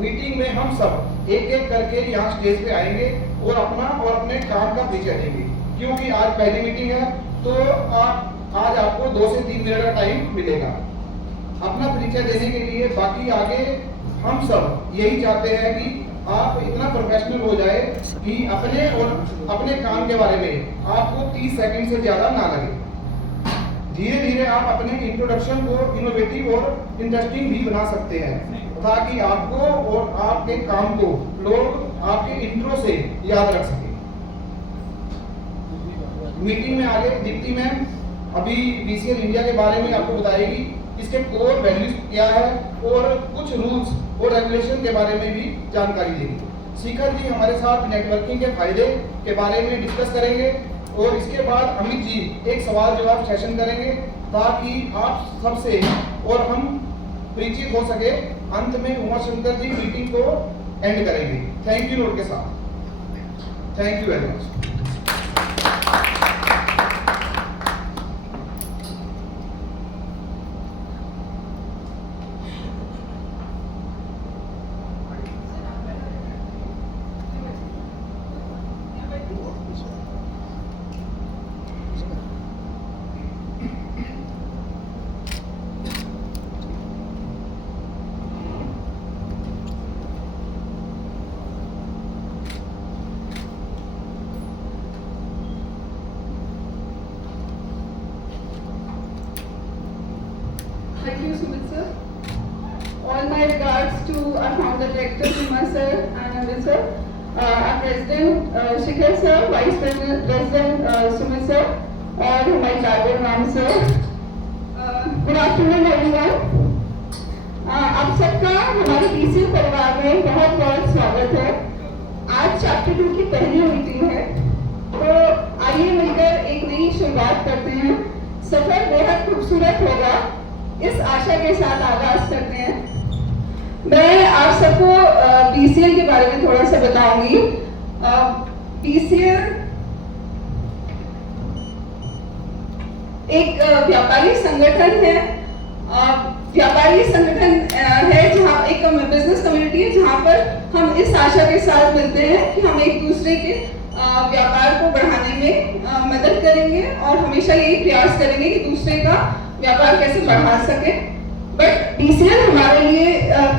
Meeting में हम सब एक एक करके यहाँ स्टेज पे आएंगे और अपने काम का परिचय देंगे। क्योंकि आज पहली मीटिंग है तो आज आपको 2 से 3 मिनट का टाइम मिलेगा अपना परिचय देने के लिए। बाकी आगे हम सब यही चाहते हैं कि आप इतना प्रोफेशनल हो जाए कि अपने काम के बारे में आपको 30 सेकंड से ज्यादा ना लगे। धीरे धीरे आप अपने इंट्रोडक्शन को इनोवेटिव और इंटरेस्टिंग भी बना सकते हैं ताकि आपको और आपके काम को लोग आपके इंट्रो से याद रख सके। मीटिंग में आगे दीप्ति मैम अभी बीसीएल इंडिया के बारे में आपको बताएगी, इसके कोर वैल्यूज क्या है और कुछ रूल्स और रेगुलेशन के बारे में भी जानकारी देगी। शिखर जी हमारे साथ नेटवर्किंग के फायदे के बारे में डिस्कस करेंगे और इसके बाद अमित जी एक सवाल जवाब सेशन करेंगे ताकि आप सबसे और हम परिचित हो सके। अंत में उमाशंकर जी मीटिंग को एंड करेंगे। थैंक यू नोट के साथ। Thank you very much. Thank you, Sumit sir. All my regards to our founder director, Suma sir and Anil sir, our president, Shikhar sir, vice president, Sumit sir, और हमारे driver Ram sir. Good afternoon everyone. आप सबका हमारे BCL परिवार में बहुत बहुत स्वागत है। आज चैप्टर 2 की पहली मीटिंग है, तो आइए मिलकर एक नई शुरुआत करते हैं। सफर बेहद खूबसूरत होगा, इस आशा के साथ आगाज करते हैं। मैं आप सबको बीसीएल के बारे में थोड़ा सा बताऊंगी। बीसीएल एक व्यापारी संगठन है। व्यापारी संगठन है जहाँ एक बिजनेस कम्युनिटी है जहाँ पर हम इस आशा के साथ मिलते हैं कि हम एक दूसरे के व्यापार को बढ़ाने में मदद करेंगे और हमेशा यही प्रयास करेंगे कि दूसरे का व्यापार कैसे बढ़ा सके। बट बीसीएल हमारे लिए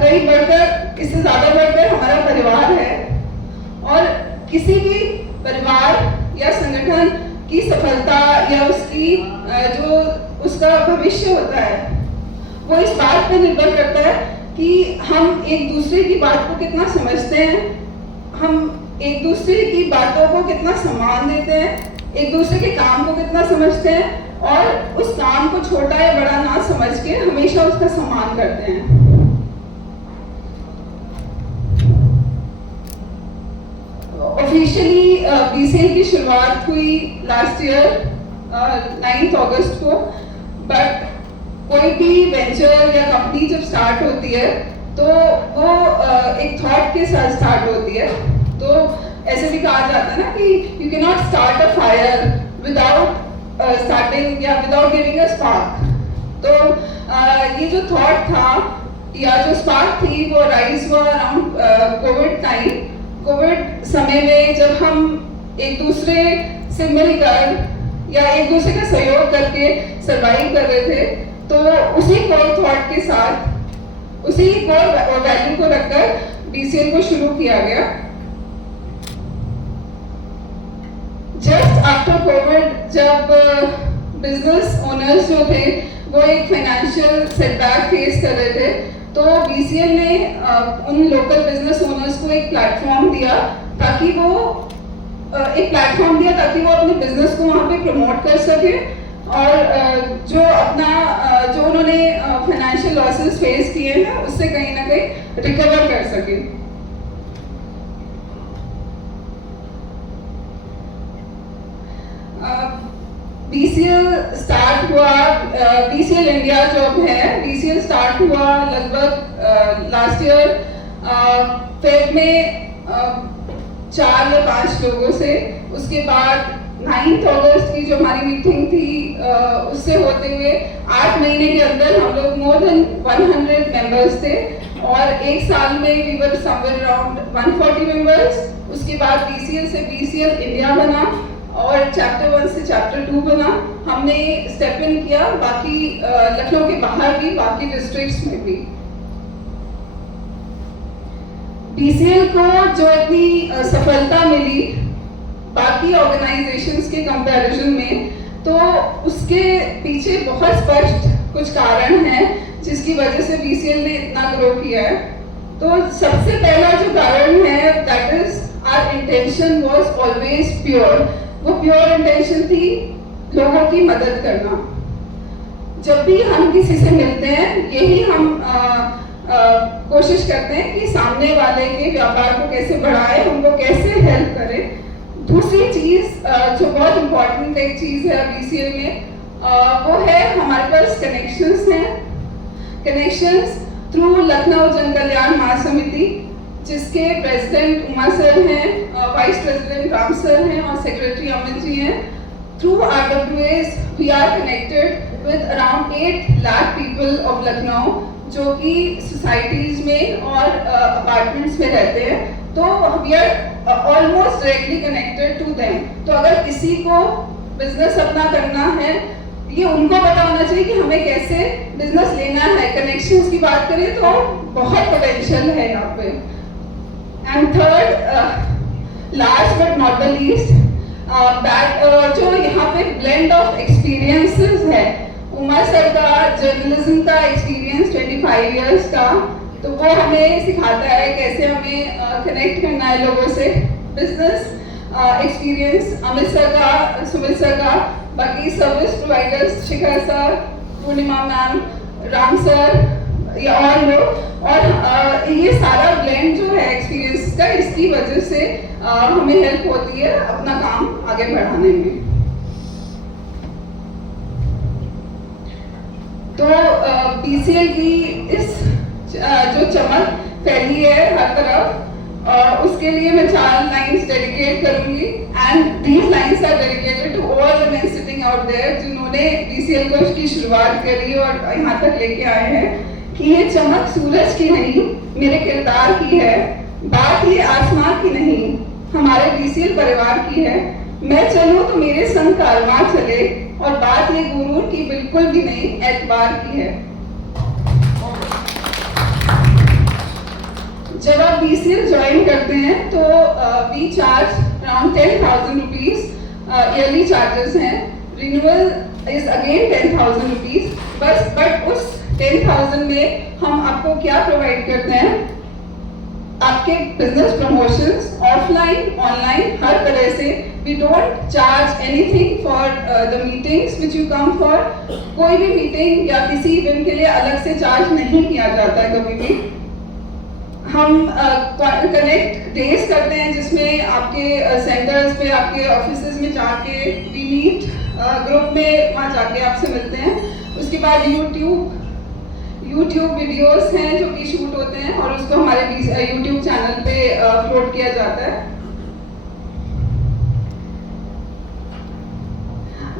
कई बढ़कर, इससे ज्यादा बढ़कर हमारा परिवार है और किसी भी परिवार या संगठन की सफलता या उसकी जो उसका भविष्य होता है वो इस बात पर निर्भर करता है कि हम एक दूसरे की बात को कितना समझते हैं, हम एक दूसरे की बातों को कितना सम्मान देते हैं, एक दूसरे के काम को कितना समझते हैं और उस काम को छोटा या बड़ा ना समझ के हमेशा उसका सम्मान करते हैं। ऑफिशियली बीसीएल की शुरुआत हुई लास्ट ईयर 9 अगस्त को, बट कोई भी वेंचर या कंपनी जब स्टार्ट होती है तो वो एक थॉट के साथ स्टार्ट होती है। तो ऐसे भी कहा जाता है ना कि you can not start a fire without starting या विदाउट गिविंग अ स्पार्क। तो ये जो थॉट था या जो स्पार्क थी वो राइज हुआ अराउंड कोविड टाइम। कोविड समय में जब हम एक दूसरे से मिलकर या एक दूसरे का सहयोग करके सरवाइव कर रहे थे, तो उसी कोर थॉट के साथ, उसी कोर वैल्यू को रखकर बीसीएल को शुरू किया गया। जस्ट आफ्टर कोविड जब बिजनेस ओनर्स जो थे वो एक फाइनेंशियल सेटबैक फेस कर रहे थे, तो बीसीएल ने उन लोकल बिजनेस ओनर्स को एक प्लेटफॉर्म दिया ताकि वो अपने बिजनेस को वहाँ पे प्रमोट कर सके और जो उन्होंने फाइनेंशियल लॉसेस फेस किए हैं उससे कहीं ना कहीं रिकवर कर सके। बीसीएल स्टार्ट हुआ, बीसीएल इंडिया जो है बीसीएल स्टार्ट हुआ लगभग लास्ट ईयर फेब में 4 या 5 लोगों से। उसके बाद 9 अगस्त की जो हमारी मीटिंग थी उससे होते हुए 8 महीने के अंदर हम लोग मोर देन 100 मेंबर्स थे और एक साल में we were somewhere around 140 members. उसके बाद BCL से BCL इंडिया बना और चैप्टर 1 से चैप्टर 2 बना। हमने स्टेप इन किया बाकी लखनऊ के बाहर भी, बाकी डिस्ट्रिक्ट्स में भी। BCL को जो इतनी सफलता मिली बाकी ऑर्गेनाइजेशंस के कंपैरिजन में, तो उसके पीछे बहुत स्पष्ट कुछ कारण हैं जिसकी वजह से BCL ने इतना ग्रो किया है। तो सबसे पहला जो कारण है, that is our intention was always pure. वो प्योर इंटेंशन थी लोगों की मदद करना। जब भी हम किसी से मिलते हैं, यही हम कोशिश करते हैं कि सामने वाले के व्यापार को कैसे बढ़ाएं, उनको कैसे हेल्प करें। दूसरी चीज जो बहुत इम्पोर्टेंट एक चीज है BCL में, वो है हमारे पास कनेक्शंस हैं। कनेक्शंस थ्रू लखनऊ जन कल्याण महासमिति, जिसके प्रेसिडेंट उमा सर हैं, वाइस प्रेसिडेंट राम सर हैं और सेक्रेटरी अमित जी हैं। Through RWAs we are connected with around 8 lakh people of Lucknow, जो कि सोसाइटीज में और अपार्टमेंट्स में रहते हैं। तो we are almost directly connected to them. तो अगर किसी को बिजनेस अपना करना है, ये उनको पता होना चाहिए कि हमें कैसे बिजनेस लेना है। कनेक्शंस की बात करें तो बहुत पोटेंशियल है यहाँ पे। And third, last but not the least, जो यहाँ पे ब्लेंड ऑफ एक्सपीरियंसेस है। उमा सर का जर्नलिज्म का एक्सपीरियंस 25 इयर्स का, तो वो हमें सिखाता है कैसे हमें कनेक्ट करना है लोगों से। बिजनेस एक्सपीरियंस अमित सर का, सुमित सर का, बाकी सर्विस प्रोवाइडर्स शिखर सर, पूर्णिमा मैम, राम सर या और लोग, और ये सारा ब्लेंड जो है एक्सपीरियंस का, इसकी वजह से हमें हेल्प होती है अपना काम आगे बढ़ाने में। तो BCL की इस जो चमक फैली है हर तरफ, और उसके लिए मैं 4 लाइंस डेडिकेट करूंगी। And these lines are dedicated to all the men sitting out there, जिन्होंने BCL को उसकी शुरुआत करी और यहाँ तक लेके आए हैं। कि ये चमक सूरज की नहीं, मेरे किरदार की है। बात ये आसमान की नहीं, हमारे BCL परिवार की है। मैं चलूं तो मेरे संग कारवां चले, और बात ये गुरूर की बिल्कुल भी नहीं, एतबार की है। जब आप BCL ज्वाइन करते हैं तो we charge around 10,000 rupees yearly charges हैं। Renewal is again 10,000 rupees. But उस 10,000 में हम आपको क्या प्रोवाइड करते हैं? आपके बिजनेस प्रमोशंस ऑफलाइन ऑनलाइन हर तरह से। We don't charge anything for the meetings which you come for. कोई भी मीटिंग या किसी इवेंट के लिए अलग से चार्ज नहीं किया जाता है कभी भी। हम कनेक्ट डेज करते हैं जिसमें आपके सेंटर्स पे, आपके ऑफिसेज में जाके वी मीट ग्रुप में, वहाँ जाके आपसे मिलते हैं। उसके बाद यूट्यूब वीडियोस हैं जो कि शूट होते हैं और उसको हमारे यूट्यूब चैनल पे अपलोड किया जाता है।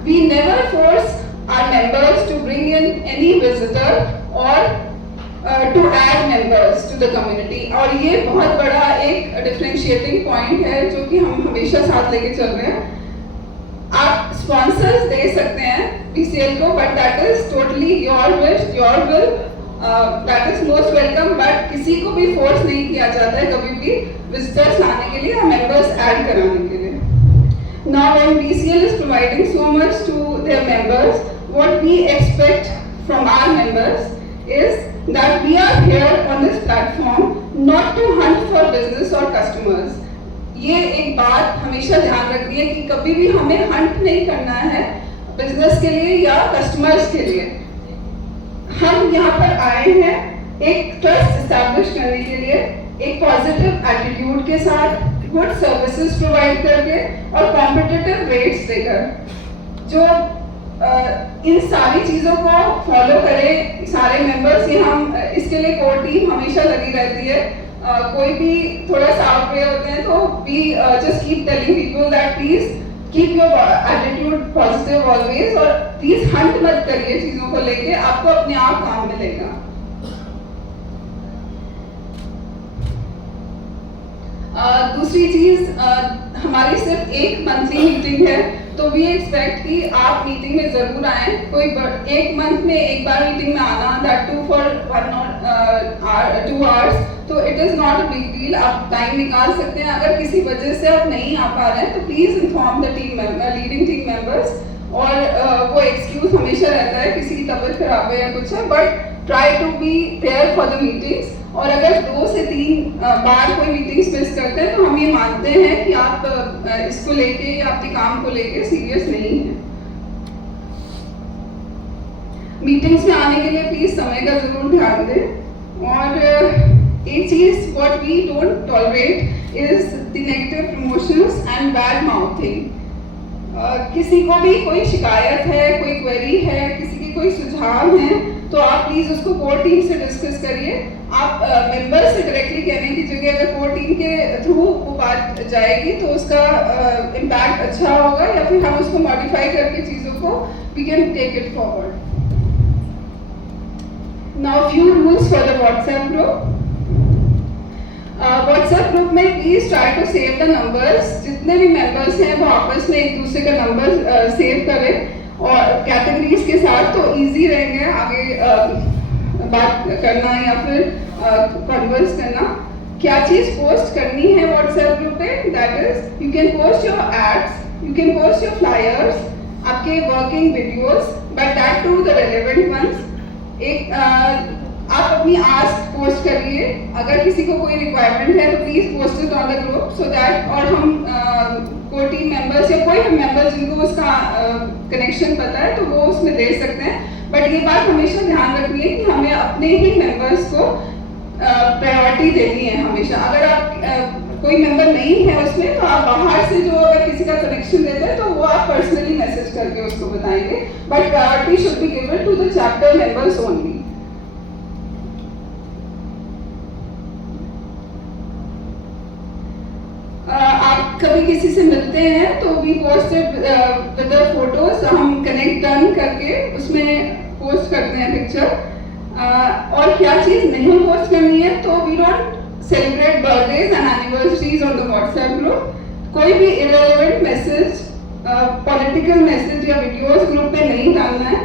We never force our members to bring in any visitor or to add members to the community, और ये बहुत बड़ा एक डिफरेंशिएटिंग पॉइंट है जो कि हम हमेशा साथ लेके चल रहे हैं। आप स्पॉन्सर्स दे सकते हैं BCL को, but that is totally your wish, your will, that is most welcome. But किसी को भी फोर्स नहीं किया जाता है कभी भी विजिटर्स लाने के लिए या मेंबर्स ऐड कराने के लिए। Now when BCL is providing so much to their members, what we expect from our members is that we are here on this platform not to hunt for business or customers. ये एक बात हमेशा ध्यान रखनी है कि कभी भी हमें हंट नहीं करना है बिजनेस के लिए या कस्टमर्स के लिए। हम यहाँ पर आए हैं एक ट्रस्ट एस्टैब्लिश करने के लिए, एक पॉजिटिव एटीट्यूड के साथ, गुड सर्विसेज प्रोवाइड करके और कॉम्पिटिटिव रेट्स देकर। जो इन सारी चीज़ों को फॉलो करें सारे मेंबर्स, ये हम इसके लिए कोर टीम हमेशा लगी रहती है। कोई भी थोड़ा सा आउटवे होते हैं तो we just keep telling people that please keep your attitude positive always, और प्लीज हंट मत करिए चीज़ों को लेके, आपको अपने आप काम मिलेगा। दूसरी चीज, हमारी सिर्फ एक मंथली मीटिंग है, तो वी एक्सपेक्ट कि आप मीटिंग में जरूर आए। कोई एक मंथ में एक बार मीटिंग में आना, दैट टू फॉर 2 आवर्स, तो it is not a big deal, आप टाइम निकाल सकते हैं। अगर किसी वजह से आप नहीं आ पा रहे हैं तो please inform the leading team members. और वो एक्सक्यूज हमेशा रहता है किसी की तबीयत खराब है या कुछ है, but try to be there for the meetings. और अगर 2 से 3 बार कोई मीटिंग्स मिस करते हैं तो हम ये मानते हैं कि आप इसको लेके या आपके काम को लेके सीरियस नहीं हैं। मीटिंग्स में आने के लिए प्लीज समय का जरूर ध्यान दें। और एक चीज what we don't tolerate is the negative promotions and badmouthing. किसी को भी कोई शिकायत है, कोई क्वेरी है, किसी के कोई सुझाव है, तो आप प्लीज उसको कोर टीम से डिस्कस करिए। आप मेंबर से डायरेक्टली कहने की जगह अगर कोर टीम के थ्रू वो बात जाएगी तो उसका इम्पैक्ट अच्छा होगा, या फिर हम उसको मॉडिफाई करके चीजों को we can take it forward. Now few rules for the WhatsApp group. WhatsApp group में please try to save the numbers. जितने भी मेंबर्स हैं वो आपस में एक दूसरे का नंबर सेव करें और कैटेगरीज के साथ, तो इजी रहेंगे आगे बात करना या फिर कन्वर्स करना। क्या चीज पोस्ट करनी है व्हाट्सएप ग्रुप पे, that is you can post your ads, you can post your flyers, आपके working videos, but that to the relevant ones. एक आप अपनी आस्क पोस्ट करिए, अगर किसी को कोई रिक्वायरमेंट है तो please post it on the group so that, और हम कोई टीम मेंबर्स या कोई मेंबर्स जिनको उसका कनेक्शन पता है तो वो उसमें दे सकते हैं। बट ये बात हमेशा ध्यान रखनी है कि हमें अपने ही मेंबर्स को प्रायोरिटी देनी है हमेशा। अगर आप कोई मेंबर नहीं है उसमें तो आप बाहर से जो अगर किसी का कनेक्शन देते हैं तो वो आप पर्सनली मैसेज करके उसको बताएंगे, but priority should be given to the chapter members only. आप कभी किसी से मिलते हैं तो we posted with the photos, हम कनेक्ट डन करके उसमें पोस्ट करते हैं पिक्चर। और क्या चीज नहीं पोस्ट करनी है, तो we don't celebrate birthdays and anniversaries on the WhatsApp group. कोई भी इररिलेवेंट मैसेज, पॉलिटिकल मैसेज या वीडियोस ग्रुप पे नहीं डालना है,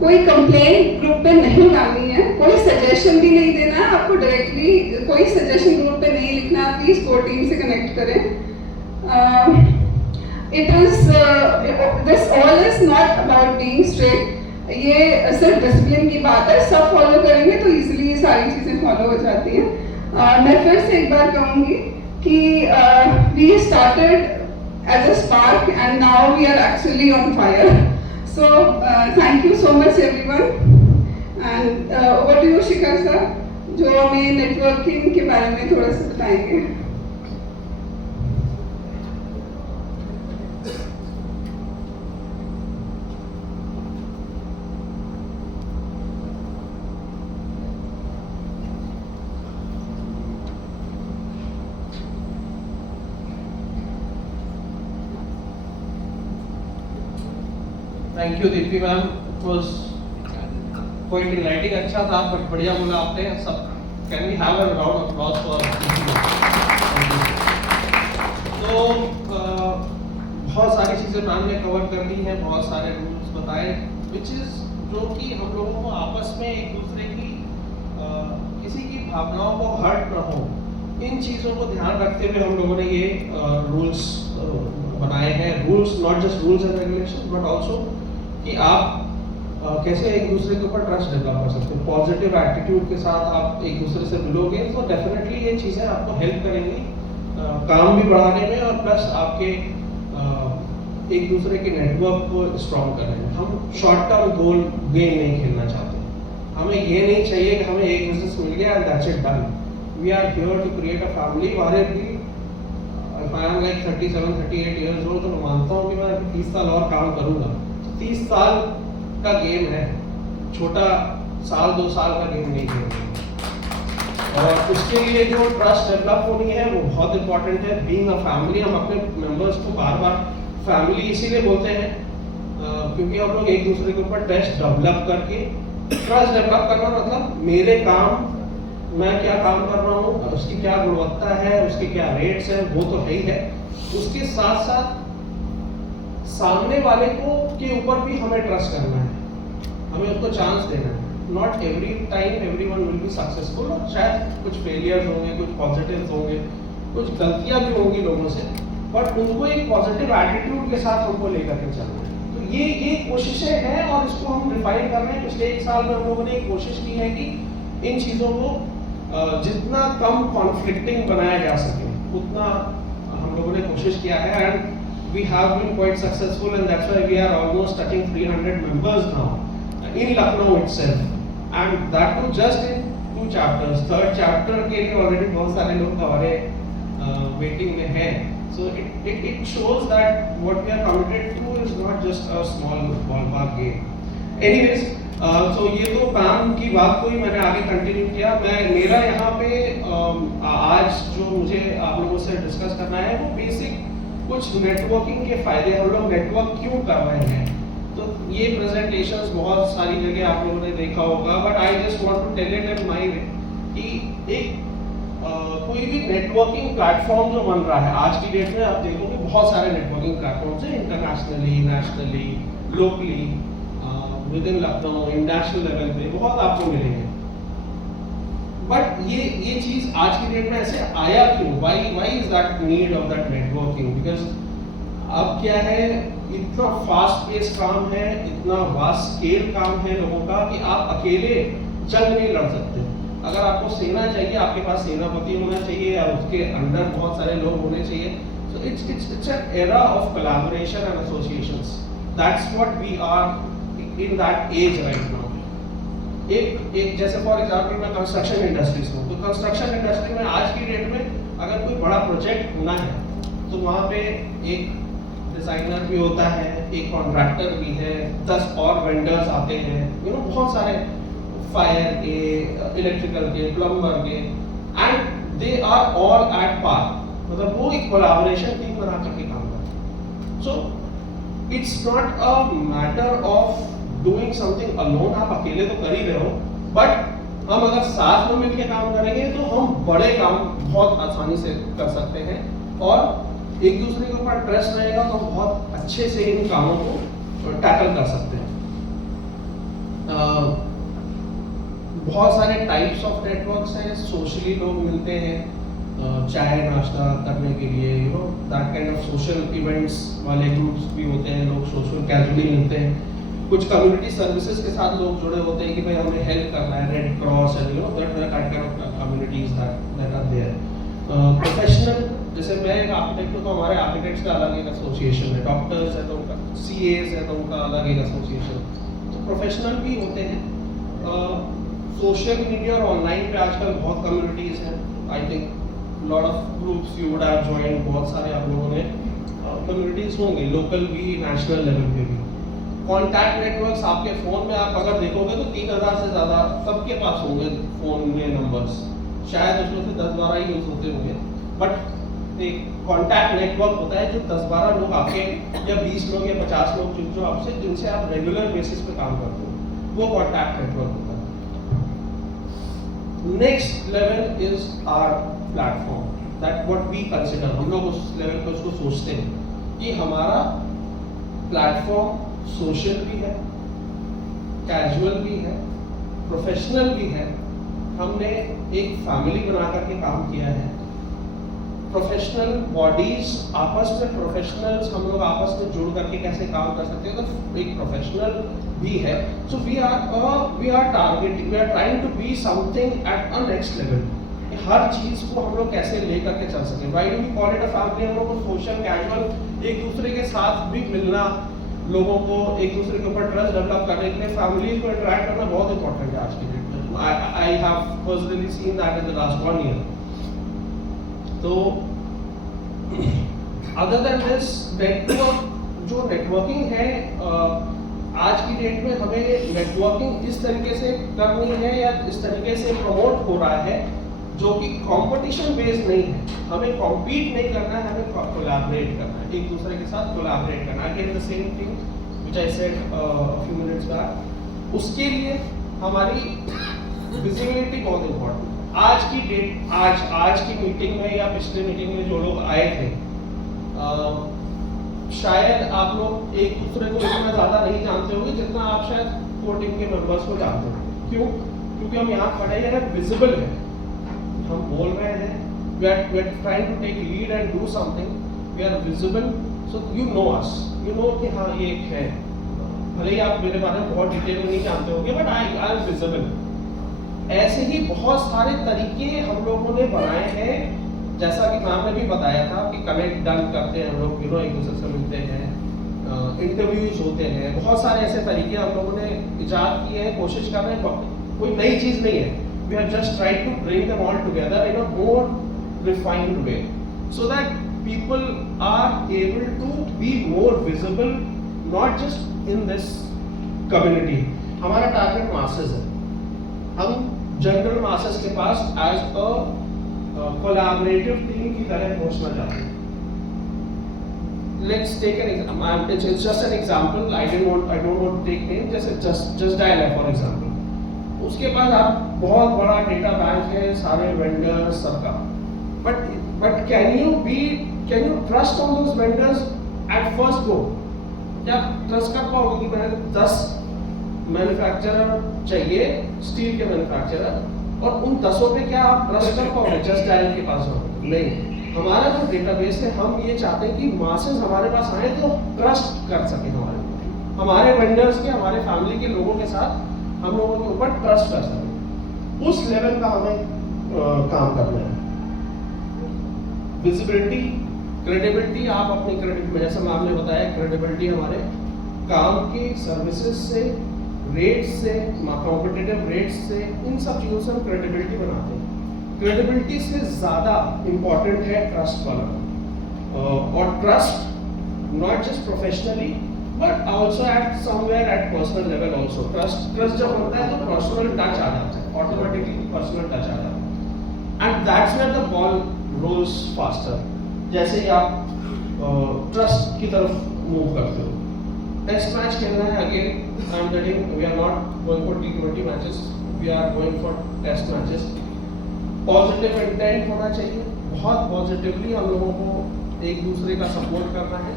कोई कंप्लेंट ग्रुप पे नहीं डालनी है, कोई सजेशन भी नहीं देना है आपको डायरेक्टली, कोई सजेशन ग्रुप पे नहीं लिखना है। प्लीज कोर टीम से कनेक्ट करें। It is this all is not about being strict, ये सिर्फ डिसिप्लिन की बात है। सब फॉलो करेंगे तो इजीली ये सारी चीजें फॉलो हो जाती हैं। मैं फिर से एक बार कहूंगी कि we started as a spark and now we are actually on fire. So thank you so much everyone, and over to you Shikhar sir, जो हमें नेटवर्किंग के बारे में थोड़ा सा बताएंगे। Thank you Deepti ma'am, it was quite enlightening, अच्छा था, बट बढ़िया बोला आपने सब। Can we have a round of applause for. तो बहुत सारी चीज़ें मैम ने कवर कर ली हैं, बहुत सारे रूल्स बताए, विच इज़ जो कि हम लोगों को आपस में एक दूसरे की किसी की भावनाओं को हर्ट न हो, इन चीज़ों को ध्यान रखते हुए हम लोगों ने ये रूल्स बनाए हैं। Rules not just rules and regulation, but also कि आप कैसे एक दूसरे के ऊपर ट्रस्ट डेवलप कर सकते हैं। पॉजिटिव एटीट्यूड के साथ आप एक दूसरे से मिलोगे तो डेफिनेटली ये चीज़ें आपको हेल्प करेंगी काम भी बढ़ाने में, और प्लस आपके एक दूसरे के नेटवर्क को स्ट्रॉन्ग करने में। हम शॉर्ट टर्म गोल गेम नहीं खेलना चाहते। हमें ये नहीं चाहिए कि हमें एक बिजनेस मिल गया and that's it done. We are here to create a family. हमारे भी if I am like 37-38 years old, तो मैं मानता हूँ कि मैं 30 साल और काम करूँगा। 30 साल का गेम है, छोटा साल 2 साल का गेम नहीं है। और उसके लिए जो ट्रस्ट डेवलप होनी है वो बहुत इंपॉर्टेंट है। बीइंग अ फैमिली, हम अपने मेंबर्स को बार बार फैमिली इसीलिए बोलते हैं क्योंकि हम लोग एक दूसरे के ऊपर ट्रस्ट डेवलप करके, ट्रस्ट डेवलप करना मतलब मेरे काम मैं क्या काम कर रहा हूँ, उसकी क्या गुणवत्ता है, उसके क्या रेट्स हैं, वो तो है ही है। उसके साथ साथ सामने वाले को के ऊपर भी हमें ट्रस्ट करना है, हमें उसको चांस देना है। Not every time everyone will be successful, और शायद कुछ फेलियर्स होंगे, कुछ पॉजिटिव्स होंगे, कुछ गलतियां भी होंगी लोगों से, बट उनको एक पॉजिटिव एटीट्यूड के साथ हमको लेकर के चलना है। तो ये कोशिशें हैं और इसको हम रिफाइन कर रहे हैं। पिछले 1 साल में हम लोगों ने कोशिश की है कि इन चीज़ों को जितना कम कॉन्फ्लिक्टिंग बनाया जा सके उतना हम लोगों ने कोशिश किया है, and we have been quite successful, and that's why we are almost touching 300 members now in Lucknow itself, and that too just in 2 chapters. Third chapter के लिए already बहुत सारे लोग हमारे waiting में हैं. So it shows that what we are committed to is not just a small ballpark game. Anyways, so ये तो काम की बात को ही मैंने आगे कंटिन्यू किया। मेरा यहाँ पे आज जो मुझे आप लोगों से डिस्कस करना है वो बेसिक कुछ नेटवर्किंग के फायदे, हम लोग नेटवर्क क्यों कर रहे हैं। तो ये प्रेजेंटेशंस बहुत सारी जगह आप लोगों ने देखा होगा, but I just want to tell it in my way कि एक कोई भी नेटवर्किंग प्लेटफॉर्म जो बन रहा है आज की डेट में, आप देखोगे बहुत सारे नेटवर्किंग प्लेटफॉर्म्स हैं, internationally, nationally, locally, with in Lucknow, international level पे बहुत आपको मिलेंगे। बट ये चीज आज की डेट में ऐसे आया क्यों? Why is that need of that networking? Because अब क्या है, इतना फास्ट पेस काम है, इतना वास्ट स्केल काम है लोगों का कि आप अकेले जंग नहीं लड़ सकते। अगर आपको सेना चाहिए, आपके पास सेनापति होना चाहिए या उसके अंडर बहुत सारे लोग होने चाहिए। So it's an era of collaboration and associations. That's what we are in that age right now. एक जैसे फॉर एग्जांपल मैं कंस्ट्रक्शन इंडस्ट्री से हूँ, तो कंस्ट्रक्शन इंडस्ट्री में आज की डेट में अगर कोई बड़ा प्रोजेक्ट होना है तो वहाँ पे एक डिजाइनर भी होता है, एक कॉन्ट्रैक्टर भी है, 10 और वेंडर्स आते हैं, बहुत सारे फायर के, इलेक्ट्रिकल के, प्लम्बर के, and they are all at par. मतलब वो एक कोलैबोरेशन टीम बना करके काम करते हैं। So it's not a matter of doing something alone. आप अकेले तो कर ही रहे हो, बट हम अगर साथ में मिलकर काम करेंगे तो हम बड़े काम बहुत आसानी से कर सकते हैं, और एक दूसरे के ऊपर ट्रस्ट रहेगा तो हम बहुत अच्छे से इन कामों को टैकल कर सकते हैं। बहुत सारे टाइप्स ऑफ नेटवर्क्स हैं। सोशली लोग मिलते हैं चाय नाश्ता करने के लिए, that kind of social events वाले ग्रुप्स भी होते हैं, लोग सोशल कैजुअली मिलते हैं। कुछ कम्युनिटी सर्विसेज के साथ लोग जुड़े होते हैं कि भाई हमें हेल्प करना है, Red Cross and that kind of communities that are there. Professional, जैसे मैं एक आर्किटेक्ट हूँ तो हमारे आर्किटेक्ट्स का अलग एक एसोसिएशन है, डॉक्टर्स है तो उनका, सीएस है तो उनका अलग एक एसोसिएशन। तो प्रोफेशनल भी होते हैं। सोशल मीडिया और ऑनलाइन पे आजकल बहुत कम्युनिटीज हैं। I think lot of groups you would have joined, बहुत सारे आप लोगों ने कम्युनिटीज होंगे, लोकल भी, नेशनल लेवल पे भी। कॉन्टैक्ट नेटवर्क्स आपके फ़ोन में आप अगर देखोगे तो 3000 से ज़्यादा सबके पास होंगे फ़ोन में नंबर्स, शायद उसमें से 10-12 ही यूज़ होते होंगे, बट एक कॉन्टैक्ट नेटवर्क होता है जो 10-12 लोग आपके, या 20 लोग या 50 लोग जो आपसे, जिनसे आप रेगुलर बेसिस पे काम करते हो, वो कॉन्टैक्ट नेटवर्क होता है। Next level is our platform, that what we consider. हम लोग उस लेवल पे उसको सोचते हैं कि हमारा प्लेटफॉर्म सोशल भी है, कैजुअल भी है, प्रोफेशनल भी है। हमने एक फैमिली बना करके काम किया है। प्रोफेशनल बॉडीज आपस में, प्रोफेशनल्स हम लोग आपस में जुड़ करके कैसे काम कर सकते हैं, तो एक प्रोफेशनल भी है। So we are targeting, we are trying to be something at a next level. हर चीज को हम लोग कैसे लेकर के चल सकें। Why do we call it a family? हम लोग को सोशल, कैजुअल, एक दूसरे के साथ भी मिलना, लोगों को एक दूसरे के ऊपर ट्रस्ट डेवलप करने के लिए फैमिलीज को इंटरेक्ट करना बहुत इंपॉर्टेंट है आज की डेट में। I have personally seen that in the last 1 year. तो अदर देन दिस नेटवर्क, जो नेटवर्किंग है आज की डेट में, हमें नेटवर्किंग इस तरीके से करनी है या इस तरीके से प्रमोट हो रहा है जो कि कंपटीशन बेस्ड नहीं है। हमें कॉम्पीट नहीं करना है, हमें कोलैबोरेट करना है, एक दूसरे के साथ कोलैबोरेट करना है। Again the same thing which I said a few minutes back. उसके लिए हमारी विजिबिलिटी बहुत इंपॉर्टेंट है। आज की डेट आज की मीटिंग में या पिछले मीटिंग में जो लोग आए थे, शायद आप लोग एक दूसरे को इतना ज़्यादा नहीं जानते होंगे जितना आप शायद कोर टीम के मेंबर्स को जानते हो। क्यों? क्योंकि हम यहाँ खड़े हैं, विजिबल है, हम बोल रहे हैं, we are trying to take lead and do something, we are visible, so you know us, you know कि हाँ ये एक है, भले ही आप मेरे बारे में बहुत डिटेल में नहीं जानते होंगे, but I am visible। ऐसे ही बहुत सारे तरीके हम लोगों ने बनाए हैं, जैसा कि मैम ने भी बताया था कि कनेक्ट डन करते हैं हम लोग, यू नो, एक दूसरे से मिलते हैं, इंटरव्यूज होते हैं, बहुत सारे ऐसे तरीके हम लोगों ने इजाद किए हैं, कोशिश कर रहे हैं, कोई नई चीज़ नहीं है। We have just tried to bring them all together in a more refined way, so that people are able to be more visible, not just in this community। हमारा टारगेट मासेस है, हम जनरल मासेस के पास as a collaborative team की तरह पहुंचना चाहते हैं। Let's take an example. It's just an example. I don't want to take name. Just dial for example. उसके बाद आप बहुत बड़ा डेटा बैंक है, सारे वेंडर्स सबका, but can you trust on those vendors at first go? क्या trust कर पाओगे कि मैंने 10 मैन्युफैक्चरर चाहिए, स्टील के मैन्युफैक्चरर, और उन 10 पे क्या आप ट्रस्ट कर पाओगे जस्ट डायल के पास हो? नहीं। हमारा जो डेटाबेस है, हम ये चाहते हैं कि मासेस हमारे पास आए तो ट्रस्ट कर सके हमारे वेंडर्स के, हमारे फैमिली के लोगों के साथ हम लोगों के ऊपर ट्रस्ट कर सकें। उस लेवल का हमें काम करना है। विजिबिलिटी, क्रेडिबिलिटी, आप अपनी क्रेडिट में, जैसा मैम ने बताया, क्रेडिबिलिटी हमारे काम के सर्विसेज से, रेट से, कॉम्पिटिटिव रेट से, इन सब चीज़ों से हम क्रेडिबिलिटी बनाते हैं। क्रेडिबिलिटी से ज़्यादा इम्पॉर्टेंट है ट्रस्ट वाला, और trust not just professionally but also at somewhere at personal level also। trust जब होता है तो personal touch आ जाता है, automatically personal touch आ जाता है, and that's where the ball rolls faster। जैसे ही आप trust की तरफ move करते हो, टेस्ट मैच खेलना है, again I am getting, we are not going for T20 matches, we are going for test matches। Positive intent होना चाहिए, बहुत पॉजिटिवली हम लोगों को एक दूसरे का सपोर्ट करना है,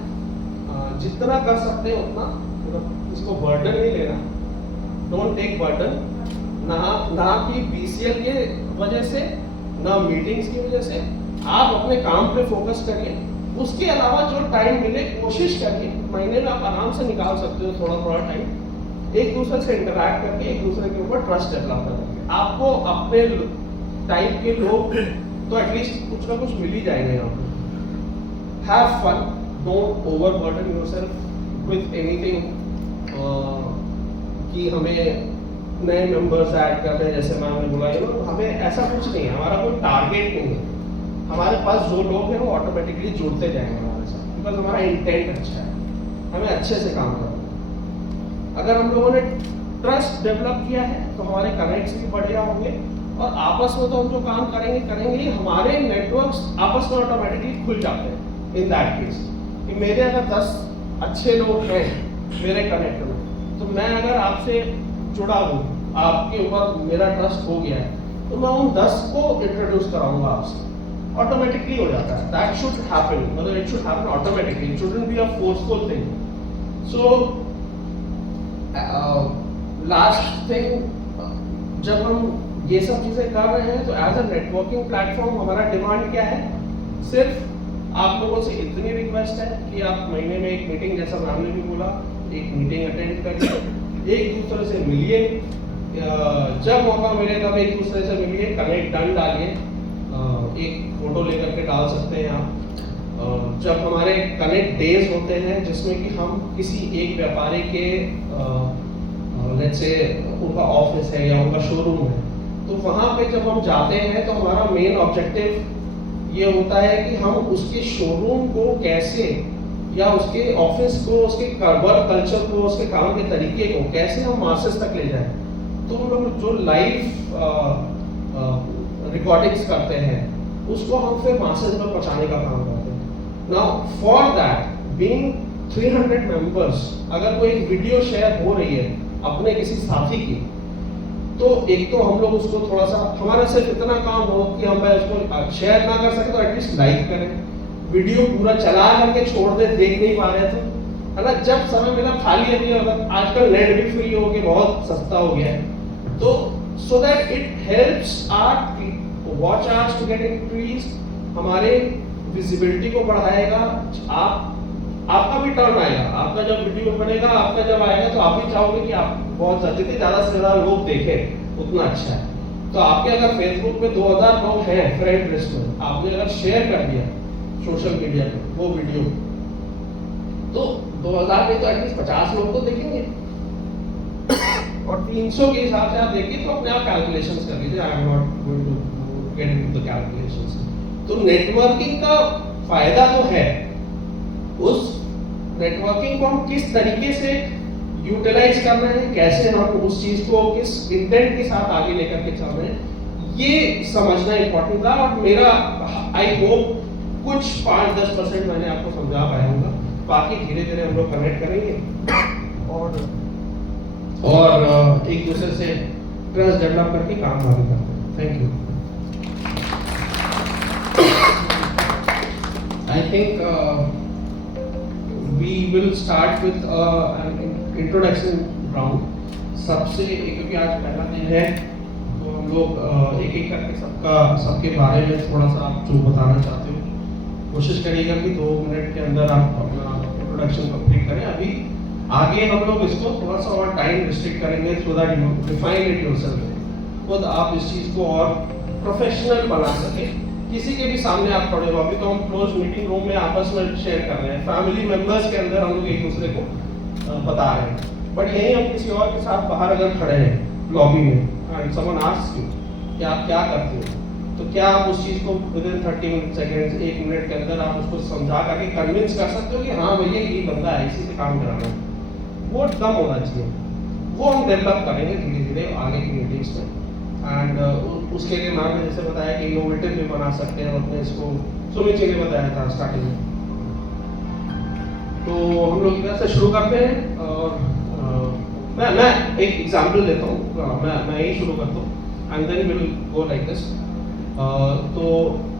जितना कर सकते हैं उतना, मतलब इसको बर्डन नहीं लेना, डोंट टेक बर्डन, ना कि बीसीएल के वजह से, ना मीटिंग्स की वजह से। आप अपने काम पे फोकस करिए, उसके अलावा जो टाइम मिले कोशिश करिए, महीने में आप आराम से निकाल सकते हो थोड़ा टाइम, एक दूसरे से इंटरैक्ट करके एक दूसरे के ऊपर ट्रस्ट डेवलप करेंगे। आपको अपने टाइप के लोग तो एटलीस्ट कुछ ना कुछ मिल ही जाएंगे आपको। Have fun, don't overburden yourself with anything, कि हमें नए मेंबर्स ऐड करते हैं, जैसे मैम ने बोला, हमें ऐसा कुछ नहीं है, हमारा कोई टारगेट नहीं है। हमारे पास जो लोग हैं वो ऑटोमेटिकली जुड़ते जाएंगे हमारे साथ, बिकॉज हमारा इंटेंट अच्छा है, हमें अच्छे से काम करना है। अगर हम लोगों ने ट्रस्ट डेवलप किया है तो हमारे कनेक्ट्स भी बढ़िया होंगे, और आपस में तो हम जो काम करेंगे हमारे नेटवर्क्स आपस में ऑटोमेटिकली खुल जाते हैं। इन दैट केस कि मेरे अगर 10 अच्छे लोग हैं मेरे कनेक्ट में, तो मैं अगर आपसे जुड़ा हूँ, आपके ऊपर मेरा ट्रस्ट हो गया है, तो मैं उन 10 को इंट्रोड्यूस कराऊंगा आपसे, ऑटोमेटिकली हो जाता है। दैट शुड हैपन, मतलब it should happen automatically, it shouldn't be a forceful thing. So last thing, जब हम ये सब चीज़ें कर रहे हैं तो एज अ नेटवर्किंग प्लेटफॉर्म हमारा डिमांड क्या है? सिर्फ आप लोगों से इतनी रिक्वेस्ट है कि आप महीने में एक मीटिंग, जैसा मैम ने भी बोला, एक मीटिंग अटेंड करिए, एक दूसरे से मिलिए, जब मौका मिले तब एक दूसरे से मिलिए, कनेक्ट डन डालिए, एक फोटो लेकर के डाल सकते हैं आप। जब हमारे कनेक्ट डेज होते हैं जिसमें कि हम किसी एक व्यापारी के लेट्स से उनका ऑफिस है या उनका शोरूम है, तो वहाँ पे जब हम जाते हैं तो हमारा मेन ऑब्जेक्टिव ये होता है कि हम उसके शोरूम को कैसे, या उसके ऑफिस को, उसके वर्क कल्चर को, उसके काम के तरीके को कैसे हम मासेस तक ले जाएं। तो हम लोग जो लाइव रिकॉर्डिंग्स करते हैं उसको हम फिर मासेस में पहुंचाने का काम करते हैं। Now for that, being 300 members, अगर कोई वीडियो शेयर हो रही है अपने किसी साथी की, तो एक तो हम लोग उसको थोड़ा सा, हमारा सिर्फ इतना काम हो कि हम उसको शेयर ना कर सके तो एटलीस्ट लाइक करें, वीडियो पूरा चला करके छोड़ दे, देख नहीं पा रहे तो, है ना, जब समय मिला खाली नहीं होता, आजकल नेट भी फ्री हो गया, बहुत सस्ता हो गया है, तो so that it helps our watch hours to get increase, हमारे विजिबिलिटी को बढ़ाएगा, आपका भी टर्न आएगा, आपका जब वीडियो बनेगा, आपका जब आएगा तो आप भी चाहोगे कि आप बहुत जितने ज़्यादा से ज़्यादा लोग देखें उतना अच्छा है। तो आपके अगर फेसबुक पे 2000 लोग हैं फ्रेंड लिस्ट में, आपने अगर शेयर कर दिया सोशल मीडिया पे वो वीडियो, तो 2000 में तो एटलीस्ट 50 लोग तो देखेंगे, और 300 के हिसाब से आप देखिए तो अपने आप कैलकुलेशंस कर लीजिए, I am not going to get into the calculations. तो नेटवर्किंग का फायदा तो है, उस नेटवर्किंग को हम किस तरीके से यूटिलाइज कर रहे हैं, कैसे हम उस चीज को किस इंटेंट के साथ आगे लेकर के चल रहे हैं, ये समझना इंपॉर्टेंट था। और मेरा आई होप कुछ 5-10% मैंने आपको समझा पाया होगा, बाकी धीरे धीरे हम लोग कनेक्ट करेंगे और एक दूसरे से ट्रस्ट डेवलप करके काम आगे करते हैं। Thank you. I think we will start with an introduction round। सबसे क्योंकि आज पहला दिन है तो हम लोग एक एक करके सबके बारे में थोड़ा सा आप जो बताना चाहते हो कोशिश करिएगा कि 2 मिनट के अंदर आप अपना इंट्रोडक्शन कंप्लीट करें। अभी आगे हम लोग इसको थोड़ा सा और टाइम रिस्ट्रिक्ट करेंगे so that you define it yourself, खुद आप इस चीज़ को और प्रोफेशनल बना सकें। किसी के भी सामने आप खड़े हो, अभी तो हम क्लोज मीटिंग रूम में आपस में शेयर कर रहे हैं, फैमिली मेंबर्स के अंदर हम लोग एक दूसरे को बता रहे हैं, बट यहीं हम किसी और के साथ बाहर अगर खड़े हैं लॉबी में एंड समवन आस्क्स यू कि आप क्या करते हो, तो क्या आप उस चीज़ को विदिन 30 सेकेंड्स 1 मिनट के अंदर आप उसको समझा करके कन्विंस कर सकते हो कि हाँ भैया ये बंदा है, इसी से काम कराना है। वो दम होना चाहिए, वो हम डेवलप करेंगे धीरे धीरे आगे की मीटिंग्स में। एंड उसके लिए मैम ने जैसे बताया कि इनोवेटिव भी बना सकते हैं, अपने इसको सुमित जी ने बताया था स्टार्टिंग में। तो हम लोग इधर से शुरू करते हैं और मैं एक एग्जांपल देता हूँ, मैं यही शुरू करता हूँ and then we will go like this. तो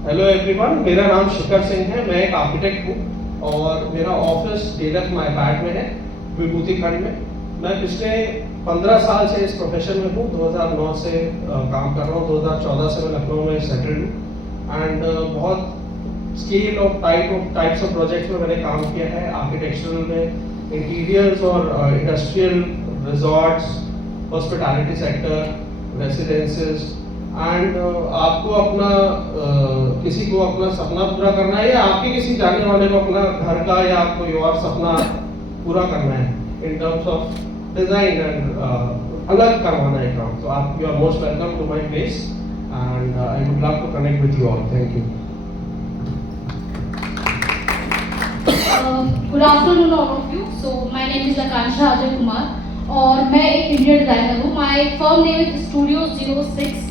हेलो एवरीवन, मेरा नाम शिखर सिंह है, मैं एक आर्किटेक्ट हूँ और मेरा ऑफिस डेलक मायबाट में है, विभूति खंड में। मैं पिछले 15 साल से इस प्रोफेशन में हूँ, 2009 से काम कर रहा हूँ, 2014 से मैं लखनऊ में सेटल्ड हूँ एंड बहुत scale of types of projects में मैंने काम किया है, आर्किटेक्चरल में, इंटीरियर्स और industrial, resorts, hospitality sector, residences and आपको अपना किसी को अपना सपना पूरा करना है या आपके किसी जाने वाले को अपना घर का या कोई और सपना पूरा करना है in terms of design and अलग करवाना है काम, तो आप you are most welcome to my place and I would love to connect with you all. Thank you. Good afternoon all of you. So my name is Akanksha Ajay Kumar और मैं एक interior designer हूँ। My firm name is studio 06।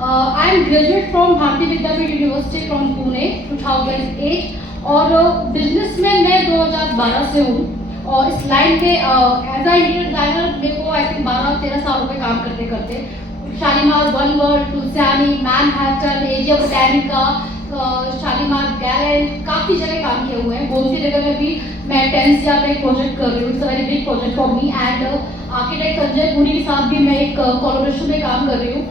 I am graduate from Bharati Vidyapeeth university from Pune 2008 और business में मैं 2012 से हूँ और इस लाइन पे एज अ इंटीरियर डिजाइनर मेरे को आई थिंक 12-13 साल हो गए काम करते करते। Shalimar, one world, Tulsiani, Manhattan, Asia Botanica, Shalimar Gallant, काफ़ी जगह काम किए हुए हैं। गोमती जगह में भी मैं 10th ईयर पे एक प्रोजेक्ट कर रही हूँ, it's a very big project for me and architect Sanjay Puri के साथ भी मैं एक कोलैबोरेशन में काम कर रही हूँ।